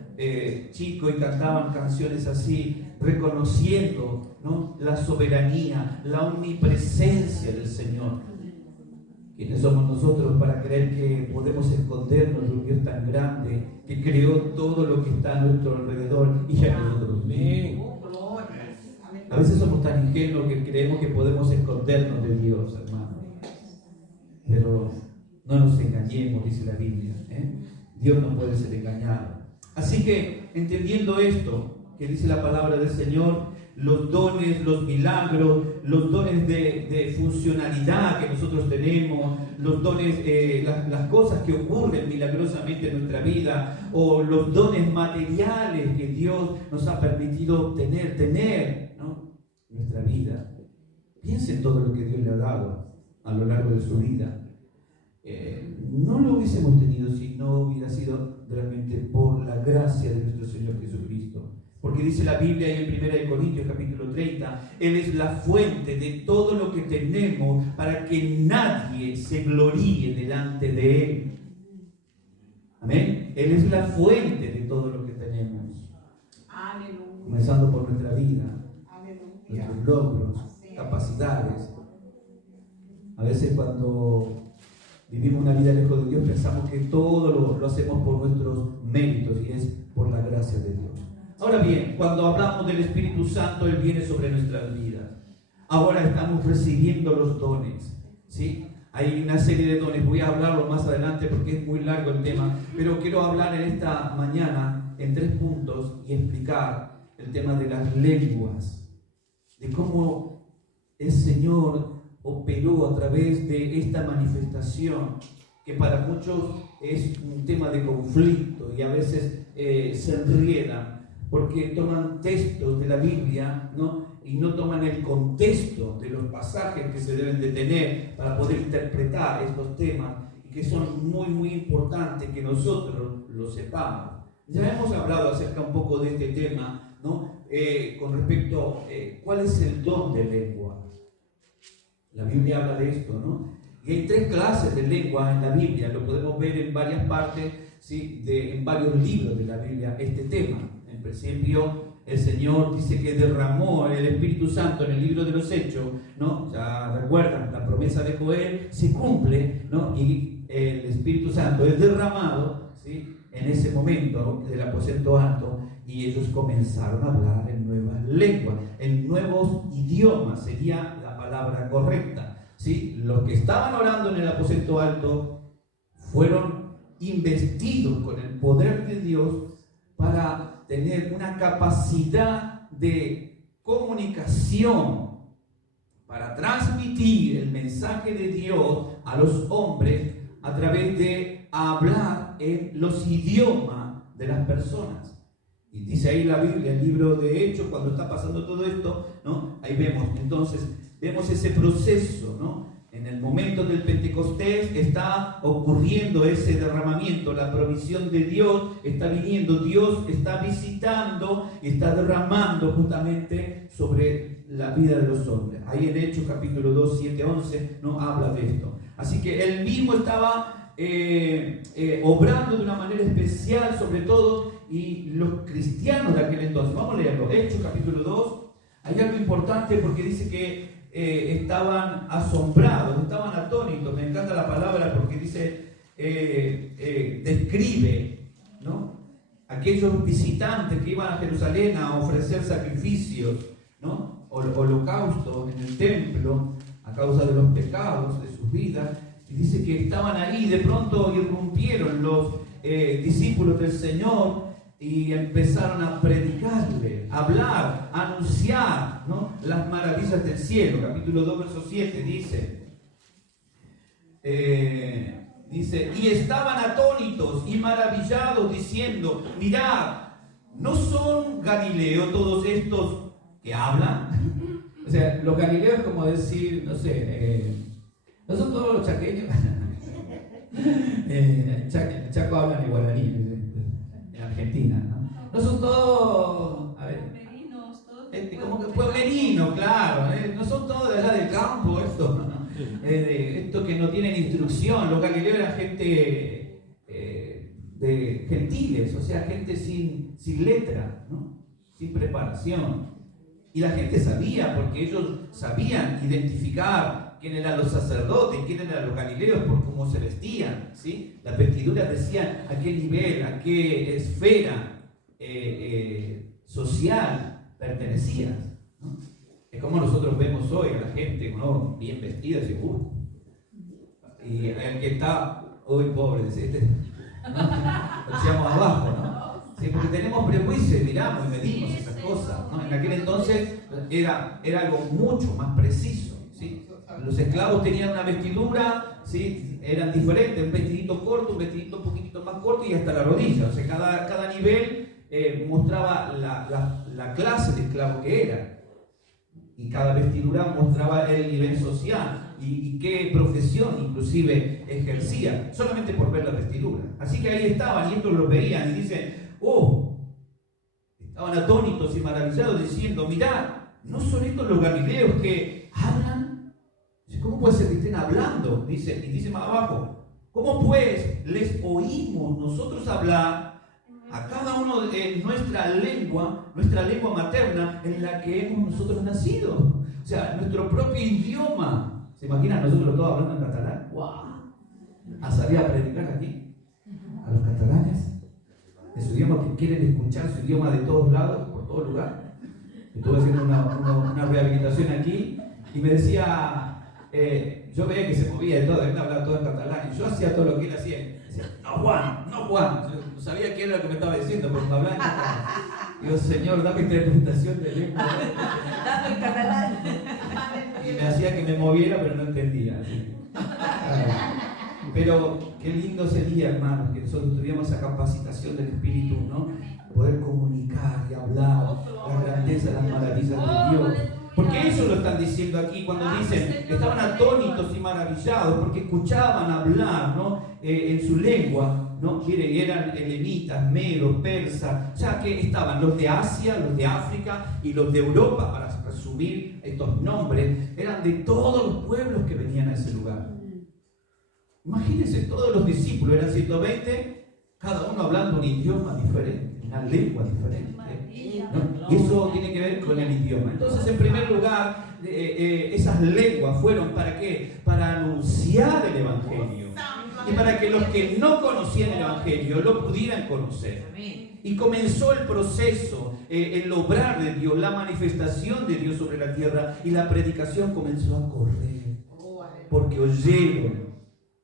chico y cantaban canciones así, reconociendo, ¿no? La soberanía, la omnipresencia del Señor. ¿Quiénes somos nosotros para creer que podemos escondernos de un Dios tan grande que creó todo lo que está a nuestro alrededor y a nosotros mismos? A veces somos tan ingenuos que creemos que podemos escondernos de Dios, hermano. Pero no nos engañemos, dice la Biblia, ¿eh? Dios no puede ser engañado. Así que, entendiendo esto que dice la palabra del Señor, los dones, los milagros, los dones de funcionalidad que nosotros tenemos, los dones, las cosas que ocurren milagrosamente en nuestra vida, o los dones materiales que Dios nos ha permitido tener, ¿no? En nuestra vida. Piensen en todo lo que Dios le ha dado a lo largo de su vida. No lo hubiésemos tenido si no hubiera sido realmente por la gracia de nuestro Señor Jesucristo. Porque dice la Biblia en 1 Corintios capítulo 30, Él es la fuente de todo lo que tenemos para que nadie se gloríe delante de Él. Amén. Él es la fuente de todo lo que tenemos. Aleluya. Comenzando por nuestra vida, aleluya, nuestros logros, capacidades. A veces cuando vivimos una vida lejos de Dios pensamos que todo lo hacemos por nuestros méritos y es por la gracia de Dios. Ahora bien, cuando hablamos del Espíritu Santo, Él viene sobre nuestras vidas. Ahora estamos recibiendo los dones, ¿sí? Hay una serie de dones, voy a hablarlo más adelante porque es muy largo el tema, pero quiero hablar en esta mañana en 3 puntos y explicar el tema de las lenguas, de cómo el Señor operó a través de esta manifestación, que para muchos es un tema de conflicto y a veces se enriedan, porque toman textos de la Biblia, ¿no? Y no toman el contexto de los pasajes que se deben de tener para poder interpretar estos temas, y que son muy, muy importantes que nosotros lo sepamos. Ya hemos hablado acerca un poco de este tema, ¿no? Con respecto a cuál es el don de lengua. La Biblia habla de esto, ¿no? Y hay 3 clases de lengua en la Biblia, lo podemos ver en varias partes, ¿sí? En varios libros de la Biblia, este tema. En principio, el Señor dice que derramó el Espíritu Santo en el libro de los Hechos, ¿no? Ya recuerdan, la promesa de Joel se cumple, ¿no? Y el Espíritu Santo es derramado, ¿sí? En ese momento del aposento alto, y ellos comenzaron a hablar en nuevas lenguas, en nuevos idiomas, sería la palabra correcta, ¿sí? Los que estaban orando en el aposento alto fueron investidos con el poder de Dios para tener una capacidad de comunicación, para transmitir el mensaje de Dios a los hombres a través de hablar en los idiomas de las personas. Y dice ahí la Biblia, el libro de Hechos, cuando está pasando todo esto, ¿no? Ahí vemos, entonces, vemos ese proceso, ¿no? En el momento del Pentecostés está ocurriendo ese derramamiento, la provisión de Dios está viniendo, Dios está visitando y está derramando justamente sobre la vida de los hombres. Ahí en Hechos capítulo 2, 7, 11, ¿no? Habla de esto. Así que él mismo estaba obrando de una manera especial sobre todo, y los cristianos de aquel entonces. Vamos a leerlo. Hechos capítulo 2. Hay algo importante porque dice que estaban asombrados, estaban atónitos. Me encanta la palabra porque dice, describe, ¿no? Aquellos visitantes que iban a Jerusalén a ofrecer sacrificios, ¿no? Holocaustos en el templo a causa de los pecados de sus vidas. Y dice que estaban ahí, de pronto irrumpieron los discípulos del Señor y empezaron a predicarle, a hablar, a anunciar, ¿no? Las maravillas del cielo. Capítulo 2, verso 7 dice, y estaban atónitos y maravillados diciendo, mirad, ¿no son galileos todos estos que hablan? O sea, los galileos es como decir, no sé, no son todos los chaqueños. En Chaco hablan en guaraní, en Argentina, ¿no? No son todos, a ver, como que pueblerinos, claro, no son todos de allá del campo, esto, ¿no? Esto que no tienen instrucción. Los galileos eran gente de gentiles, o sea, gente sin letra, ¿no? Sin preparación. Y la gente sabía, porque ellos sabían identificar quién eran los sacerdotes, quién eran los galileos por cómo se vestían, ¿sí? Las vestiduras decían a qué nivel, a qué esfera social pertenecías, ¿no? Es como nosotros vemos hoy a la gente, ¿no? Bien vestida, seguro. Y el que está hoy pobre, dice, ¿no? Lo echamos abajo, ¿no? Sí, porque tenemos prejuicios, miramos y medimos esas cosas, ¿no? En aquel entonces era algo mucho más preciso, ¿sí? Los esclavos tenían una vestidura, ¿sí? Eran diferentes, un vestidito corto, un vestidito un poquitito más corto y hasta la rodilla. O sea, cada nivel mostraba la clase de esclavo que era. Y cada vestidura mostraba el nivel social y qué profesión inclusive ejercía, solamente por ver la vestidura. Así que ahí estaban y estos lo veían y dicen, estaban atónitos y maravillados diciendo, mirad, ¿no son estos los galileos que hablan? ¿Cómo puede ser que estén hablando? Dice, y dice más abajo, ¿cómo pues les oímos nosotros hablar a cada uno de nuestra lengua materna en la que hemos nosotros nacido? O sea, nuestro propio idioma. ¿Se imaginan nosotros todos hablando en catalán? ¡Wow! ¿A salir a predicar aquí? ¿A los catalanes? En su idioma, que quieren escuchar su idioma de todos lados, por todo lugar. Estuve haciendo una rehabilitación aquí y me decía, yo veía que se movía de todo, él hablaba todo en catalán y yo hacía todo lo que él hacía. Decía, no Juan. Yo no sabía qué era lo que me estaba diciendo, pero me hablaba en catalán. Digo, Señor, dame interpretación de lengua. Dame en catalán. Y me hacía que me moviera, pero no entendía. Pero qué lindo sería, hermanos, que nosotros tuviéramos esa capacitación del Espíritu, ¿no? Poder comunicar y hablar la grandeza, las maravillas de Dios. Porque eso lo están diciendo aquí cuando dicen que estaban atónitos y maravillados, porque escuchaban hablar, ¿no? En su lengua, ¿no? Miren, eran elamitas, medos, persas, ya que estaban los de Asia, los de África y los de Europa, para resumir estos nombres, eran de todos los pueblos que venían a ese lugar. Imagínense, todos los discípulos, eran 120, cada uno hablando un idioma diferente, una lengua diferente, ¿no? Y eso tiene que ver con el idioma. Entonces, en primer lugar, esas lenguas fueron ¿para qué? Para anunciar el Evangelio. Y para que los que no conocían el Evangelio lo pudieran conocer. Y Y comenzó el proceso, el obrar de Dios, la manifestación de Dios sobre la tierra, y la predicación comenzó a correr, porque oyeron.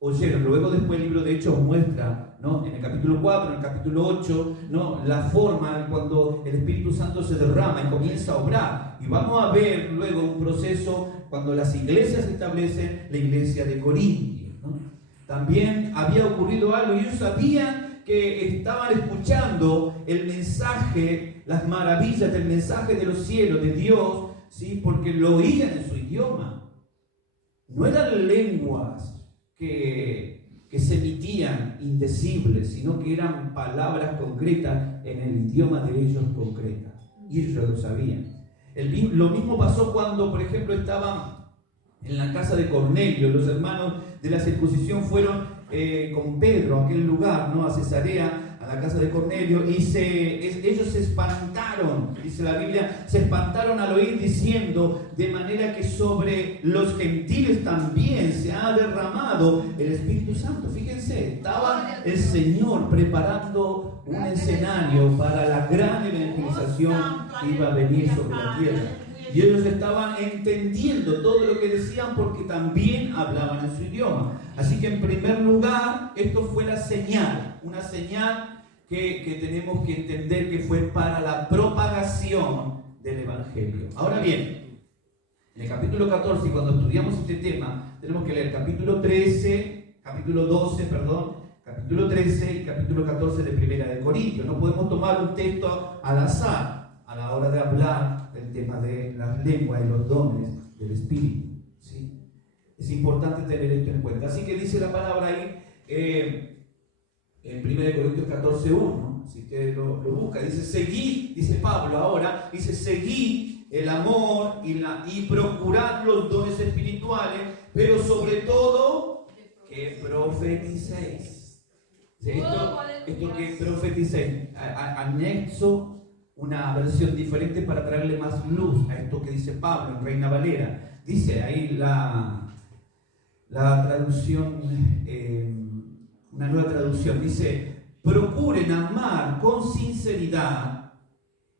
Luego después el libro de Hechos muestra, ¿no?, en el capítulo 4, en el capítulo 8, ¿no?, la forma cuando el Espíritu Santo se derrama y comienza a obrar. Y vamos a ver luego un proceso cuando las iglesias se establecen, la iglesia de Corintios, ¿no? También había ocurrido algo, y ellos sabían que estaban escuchando el mensaje, las maravillas del mensaje de los cielos, de Dios, ¿sí?, porque lo oían en su idioma. No eran lenguas que se emitían indecibles, sino que eran palabras concretas en el idioma de ellos concretas. Y ellos lo sabían. Lo mismo pasó cuando, por ejemplo, estaban en la casa de Cornelio. Los hermanos de la circuncisión fueron con Pedro a aquel lugar, ¿no?, a Cesarea, a la casa de Cornelio, y ellos se espantaron, dice la Biblia, se espantaron al oír diciendo, de manera que sobre los gentiles también se ha derramado el Espíritu Santo. Fíjense, estaba el Señor preparando un escenario para la gran evangelización que iba a venir sobre la tierra. Y ellos estaban entendiendo todo lo que decían porque también hablaban en su idioma. Así que en primer lugar, esto fue la señal, una señal que tenemos que entender que fue para la propagación del Evangelio. Ahora bien, en el capítulo 14, cuando estudiamos este tema, tenemos que leer capítulo 13, capítulo 12, capítulo 13 y capítulo 14 de Primera de Corintios. No podemos tomar un texto al azar a la hora de hablar del tema de las lenguas y los dones del Espíritu, ¿sí? Es importante tener esto en cuenta. Así que dice la palabra ahí, en 1 Corintios 14:1, si usted lo busca, dice: seguid, dice Pablo ahora, dice: seguid el amor y procurad los dones espirituales, pero sobre todo que profeticéis. Esto que profeticéis, anexo una versión diferente para traerle más luz a esto que dice Pablo en Reina Valera. Dice ahí la traducción, una nueva traducción, dice: procuren amar con sinceridad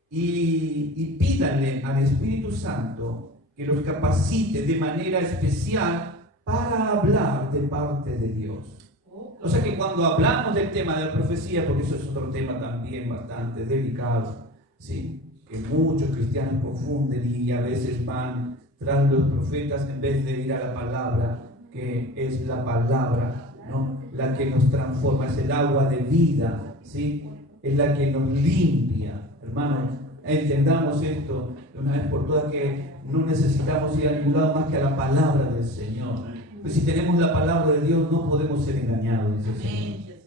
y pídanle al Espíritu Santo que los capacite de manera especial para hablar de parte de Dios. O sea que cuando hablamos del tema de la profecía, porque eso es otro tema también bastante delicado, ¿sí?, que muchos cristianos confunden y a veces van tras los profetas en vez de ir a la palabra, que es la palabra, ¿no?, la que nos transforma, es el agua de vida, ¿sí?, es la que nos limpia. Hermanos, entendamos esto de una vez por todas, que no necesitamos ir a ningún lado más que a la palabra del Señor. Pues si tenemos la palabra de Dios, no podemos ser engañados, dice el Señor.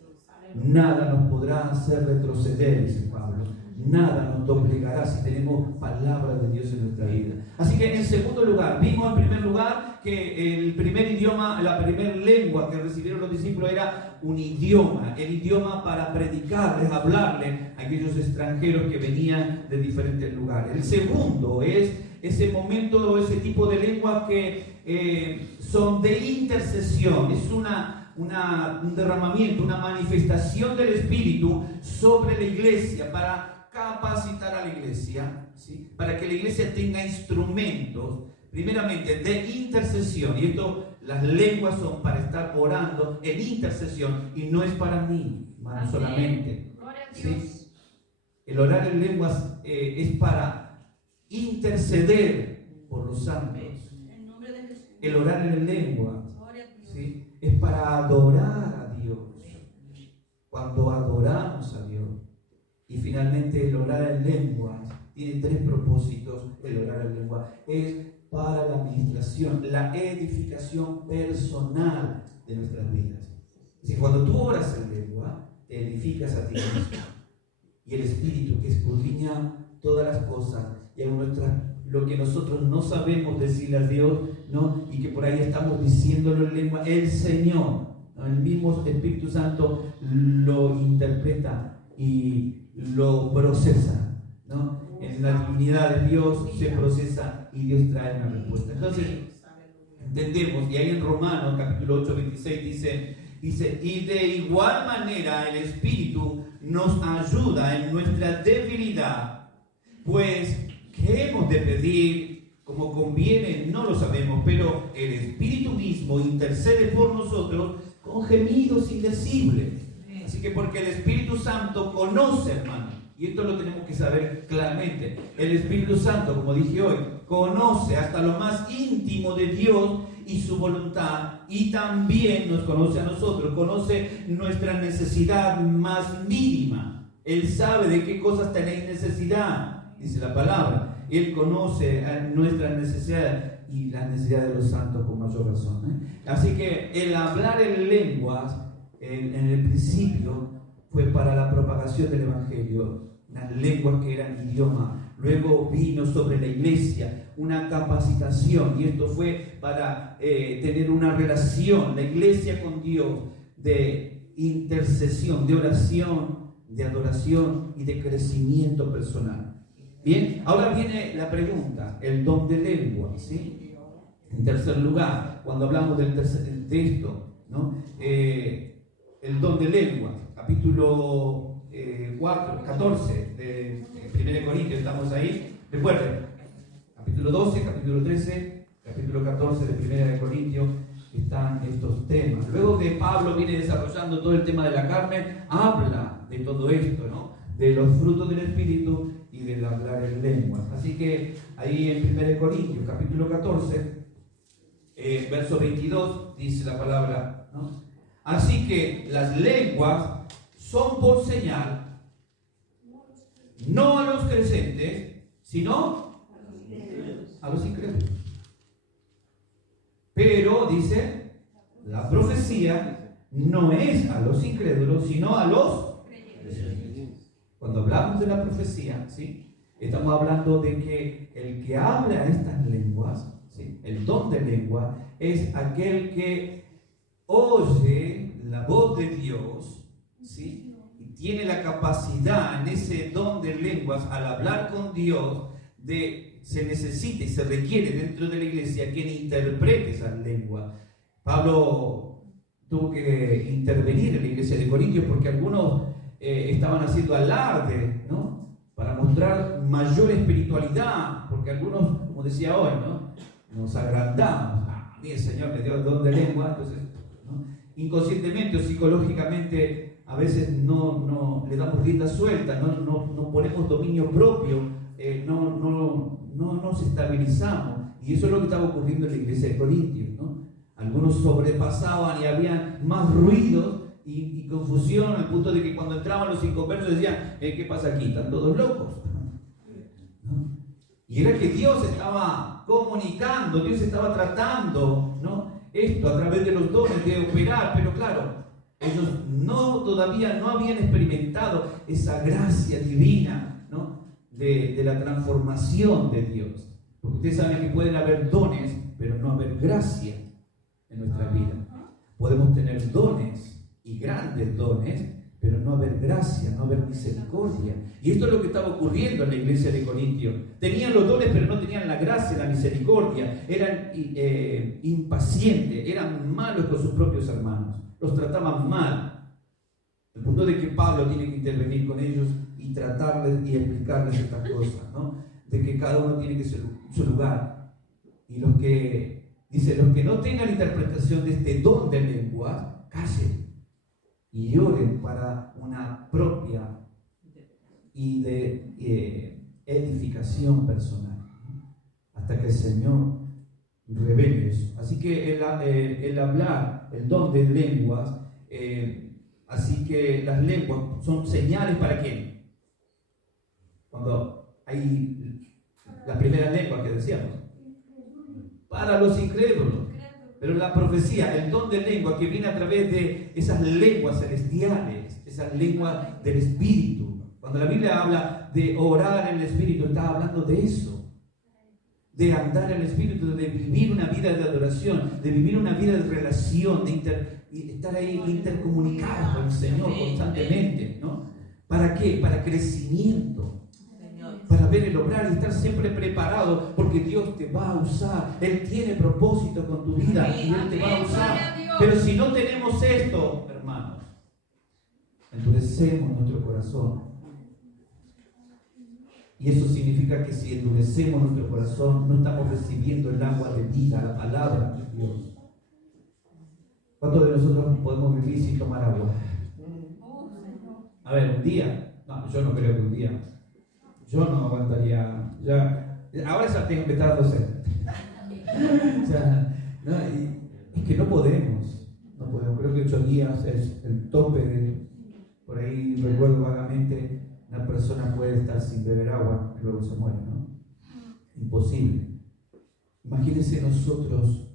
Nada nos podrá hacer retroceder, dice Pablo. Nada nos doblegará si tenemos palabra de Dios en nuestra vida. Así que en segundo lugar, vimos en primer lugar que el primer idioma, la primera lengua que recibieron los discípulos era un idioma, el idioma para predicarles, hablarles a aquellos extranjeros que venían de diferentes lugares. El segundo es ese momento, ese tipo de lenguas que son de intercesión, es un derramamiento, una manifestación del Espíritu sobre la iglesia para capacitar a la iglesia, ¿sí?, para que la iglesia tenga instrumentos, primeramente de intercesión. Y esto, las lenguas son para estar orando en intercesión, y no es para mí, hermano, solamente, ¿sí? El orar en lenguas es para interceder por los santos. El orar en lenguas, ¿sí?, es para adorar a Dios, cuando adoramos a Dios. Y finalmente el orar en lenguas tiene tres propósitos. El orar en lenguas es para la administración, la edificación personal de nuestras vidas. Es decir, cuando tú oras en lengua, te edificas a ti mismo. Y el Espíritu, que escudriña todas las cosas, y aún lo que nosotros no sabemos decirle a Dios, ¿no?, y que por ahí estamos diciéndolo en lengua, el Señor, ¿no?, el mismo Espíritu Santo lo interpreta y lo procesa, ¿no? En la divinidad de Dios se procesa y Dios trae una respuesta. Entonces, entendemos, y ahí en Romanos capítulo 8, 26 dice Dice, y de igual manera el Espíritu nos ayuda en nuestra debilidad, pues, ¿qué hemos de pedir como conviene? No lo sabemos, pero el Espíritu mismo intercede por nosotros con gemidos indecibles. Así que porque el Espíritu Santo conoce, hermano, y esto lo tenemos que saber claramente, el Espíritu Santo, como dije hoy, conoce hasta lo más íntimo de Dios y su voluntad, y también nos conoce a nosotros, conoce nuestra necesidad más mínima. Él sabe de qué cosas tenéis necesidad, dice la palabra. Él conoce nuestras necesidades y las necesidades de los santos con mayor razón. Así que el hablar en lenguas, en el principio, fue para la propagación del Evangelio, las lenguas que eran idioma. Luego vino sobre la iglesia una capacitación, y esto fue para tener una relación, la iglesia con Dios, de intercesión, de oración, de adoración y de crecimiento personal. Bien, ahora viene la pregunta, el don de lengua, ¿sí? En tercer lugar, cuando hablamos de esto, ¿no? El don de lengua, capítulo 14 de 1 Corintios, estamos ahí. Recuerden, capítulo 12, capítulo 13, capítulo 14 de 1 Corintios, están estos temas. Luego que Pablo viene desarrollando todo el tema de la carne, habla de todo esto, ¿no? De los frutos del Espíritu y del hablar en lenguas. Así que ahí en 1 Corintios, capítulo 14, verso 22, dice la palabra, ¿no? Así que las lenguas son por señal, no a los creyentes, sino a los incrédulos. Pero, dice, la profecía no es a los incrédulos, sino a los creyentes. Cuando hablamos de la profecía, ¿sí? Estamos hablando de que el que habla estas lenguas, ¿sí? El don de lengua, es aquel que oye la voz de Dios, ¿sí? Y tiene la capacidad en ese don de lenguas, al hablar con Dios, se necesita y se requiere dentro de la iglesia quien interprete esas lenguas. Pablo tuvo que intervenir en la iglesia de Corintios porque algunos estaban haciendo alarde, ¿no? Para mostrar mayor espiritualidad, porque algunos, como decía hoy, ¿no? Nos agrandamos. Mira, el Señor me dio el don de lengua, entonces, ¿no? Inconscientemente o psicológicamente a veces no le damos rienda suelta, no ponemos dominio propio, no nos estabilizamos, y eso es lo que estaba ocurriendo en la iglesia de Corintios, ¿no? Algunos sobrepasaban y había más ruidos y confusión, al punto de que cuando entraban los inconversos decían, ¿qué pasa aquí? ¿Están todos locos? ¿No? Y era que Dios estaba comunicando, Dios estaba tratando, ¿no? Esto a través de los dones de operar, pero claro, ellos todavía no habían experimentado esa gracia divina, ¿no? De la transformación de Dios. Porque ustedes saben que pueden haber dones, pero no haber gracia en nuestra vida. Podemos tener dones y grandes dones, pero no haber gracia, no haber misericordia. Y esto es lo que estaba ocurriendo en la iglesia de Corintios. Tenían los dones, pero no tenían la gracia, la misericordia. Eran impacientes, eran malos con sus propios hermanos. Los trataban mal. Al punto de que Pablo tiene que intervenir con ellos y tratarles y explicarles estas cosas, ¿no? De que cada uno tiene que ser su lugar. Y los que no tengan interpretación de este don de lenguas, callen y oren para una propia y de edificación personal, ¿no? Hasta que el Señor revele eso. Así que el hablar, el don de lenguas, así que las lenguas son señales para quién. Cuando hay la primera lengua que decíamos, para los incrédulos. Pero la profecía, el don de lengua que viene a través de esas lenguas celestiales, esas lenguas del Espíritu. Cuando la Biblia habla de orar en el Espíritu, está hablando de eso. De andar en el Espíritu, de vivir una vida de adoración, de vivir una vida de relación, de estar ahí intercomunicados con el Señor constantemente, ¿no? ¿Para qué? Para crecimiento. Para ver el obrar y estar siempre preparado, porque Dios te va a usar. Él tiene propósito con tu vida y Él te va a usar. Pero si no tenemos esto, hermanos, endurecemos nuestro corazón. Y eso significa que si endurecemos nuestro corazón, no estamos recibiendo el agua de vida, la palabra de Dios. ¿Cuántos de nosotros podemos vivir sin tomar agua? A ver, un día. No, yo no creo que un día. Yo no aguantaría. Ahora ya tengo que estar dando sed. O sea, no, es que no podemos. No podemos. Creo que 8 días es el tope. Por ahí recuerdo vagamente. Una persona puede estar sin beber agua y luego se muere, ¿no? Imposible. Imagínense nosotros,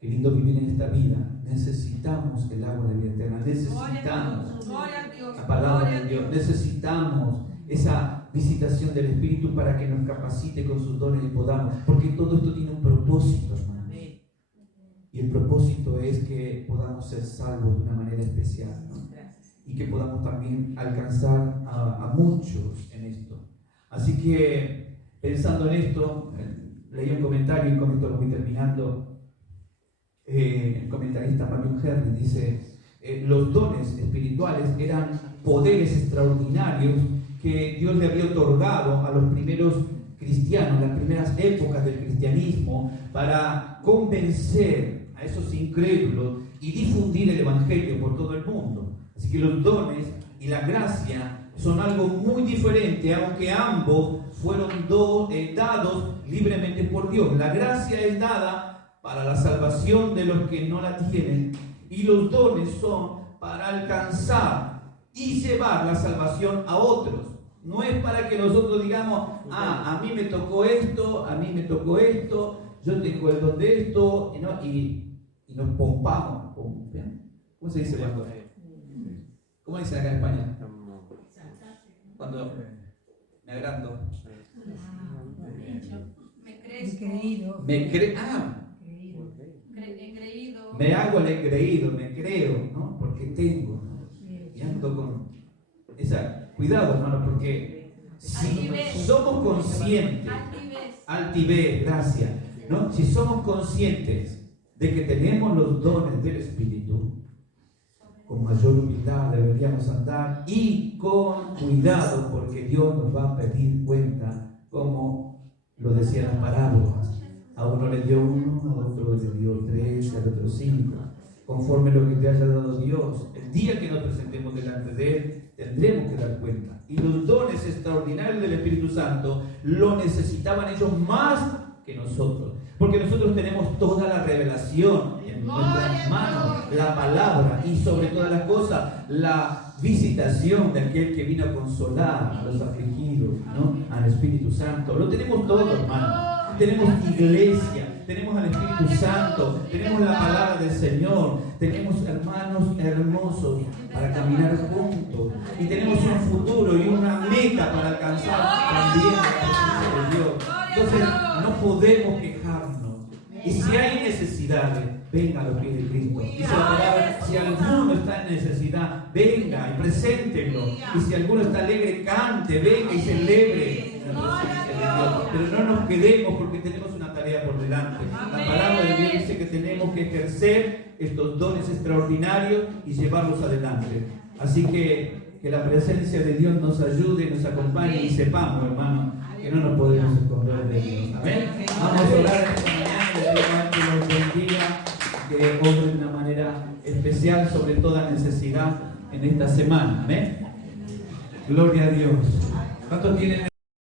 queriendo vivir en esta vida, necesitamos el agua de vida eterna, necesitamos la palabra de Dios, necesitamos esa visitación del Espíritu para que nos capacite con sus dones y podamos, porque todo esto tiene un propósito, hermanos. Y el propósito es que podamos ser salvos de una manera especial, ¿no? Y que podamos también alcanzar a muchos en esto. Así que, pensando en esto, leí un comentario y con esto lo voy terminando. El comentarista Matthew Henry dice, los dones espirituales eran poderes extraordinarios que Dios le había otorgado a los primeros cristianos, las primeras épocas del cristianismo, para convencer a esos incrédulos y difundir el Evangelio por todo el mundo. Así que los dones y la gracia son algo muy diferente, aunque ambos fueron dados libremente por Dios. La gracia es dada para la salvación de los que no la tienen, y los dones son para alcanzar y llevar la salvación a otros. No es para que nosotros digamos, a mí me tocó esto, yo tengo el don de esto, y nos pompamos. ¿Cómo se dice cuando? ¿Cómo dice acá en España? Cuando me agrando. Me hago el engreído, me creo, ¿no? Porque tengo, ¿no? Y ando con cuidado, hermano, porque si somos conscientes, altivez, gracias, ¿no? Si somos conscientes de que tenemos los dones del Espíritu, con mayor humildad deberíamos andar y con cuidado, porque Dios nos va a pedir cuenta, como lo decían las parábolas. A uno le dio 1, a otro le dio 3, al otro 5, conforme lo que te haya dado Dios. El día que nos presentemos delante de Él, tendremos que dar cuenta. Y los dones extraordinarios del Espíritu Santo lo necesitaban ellos más que nosotros, porque nosotros tenemos toda la revelación en nuestras manos, la palabra, y sobre todas las cosas la visitación de aquel que vino a consolar a los afligidos, ¿no? Al Espíritu Santo. Lo tenemos todo, hermano. Tenemos iglesia, tenemos al Espíritu Santo, tenemos la palabra del Señor, tenemos hermanos hermosos para caminar juntos, y tenemos un futuro y una meta para alcanzar también la presencia de Dios. Entonces no podemos quejarnos, y si hay necesidades, venga a los pies de Cristo. Y si alguno está en necesidad, venga y preséntenlo. Y si alguno está alegre, cante, venga y celebre. Pero no nos quedemos, porque tenemos una tarea por delante. La palabra de Dios dice que tenemos que ejercer estos dones extraordinarios y llevarlos adelante. Así que la presencia de Dios nos ayude, nos acompañe, y sepamos, hermano, que no nos podemos esconder de Dios. Amén. Vamos a orar esta mañana, que nos bendiga, que obre de una manera especial sobre toda necesidad en esta semana. Amén. Gloria a Dios. ¿Cuántos tienen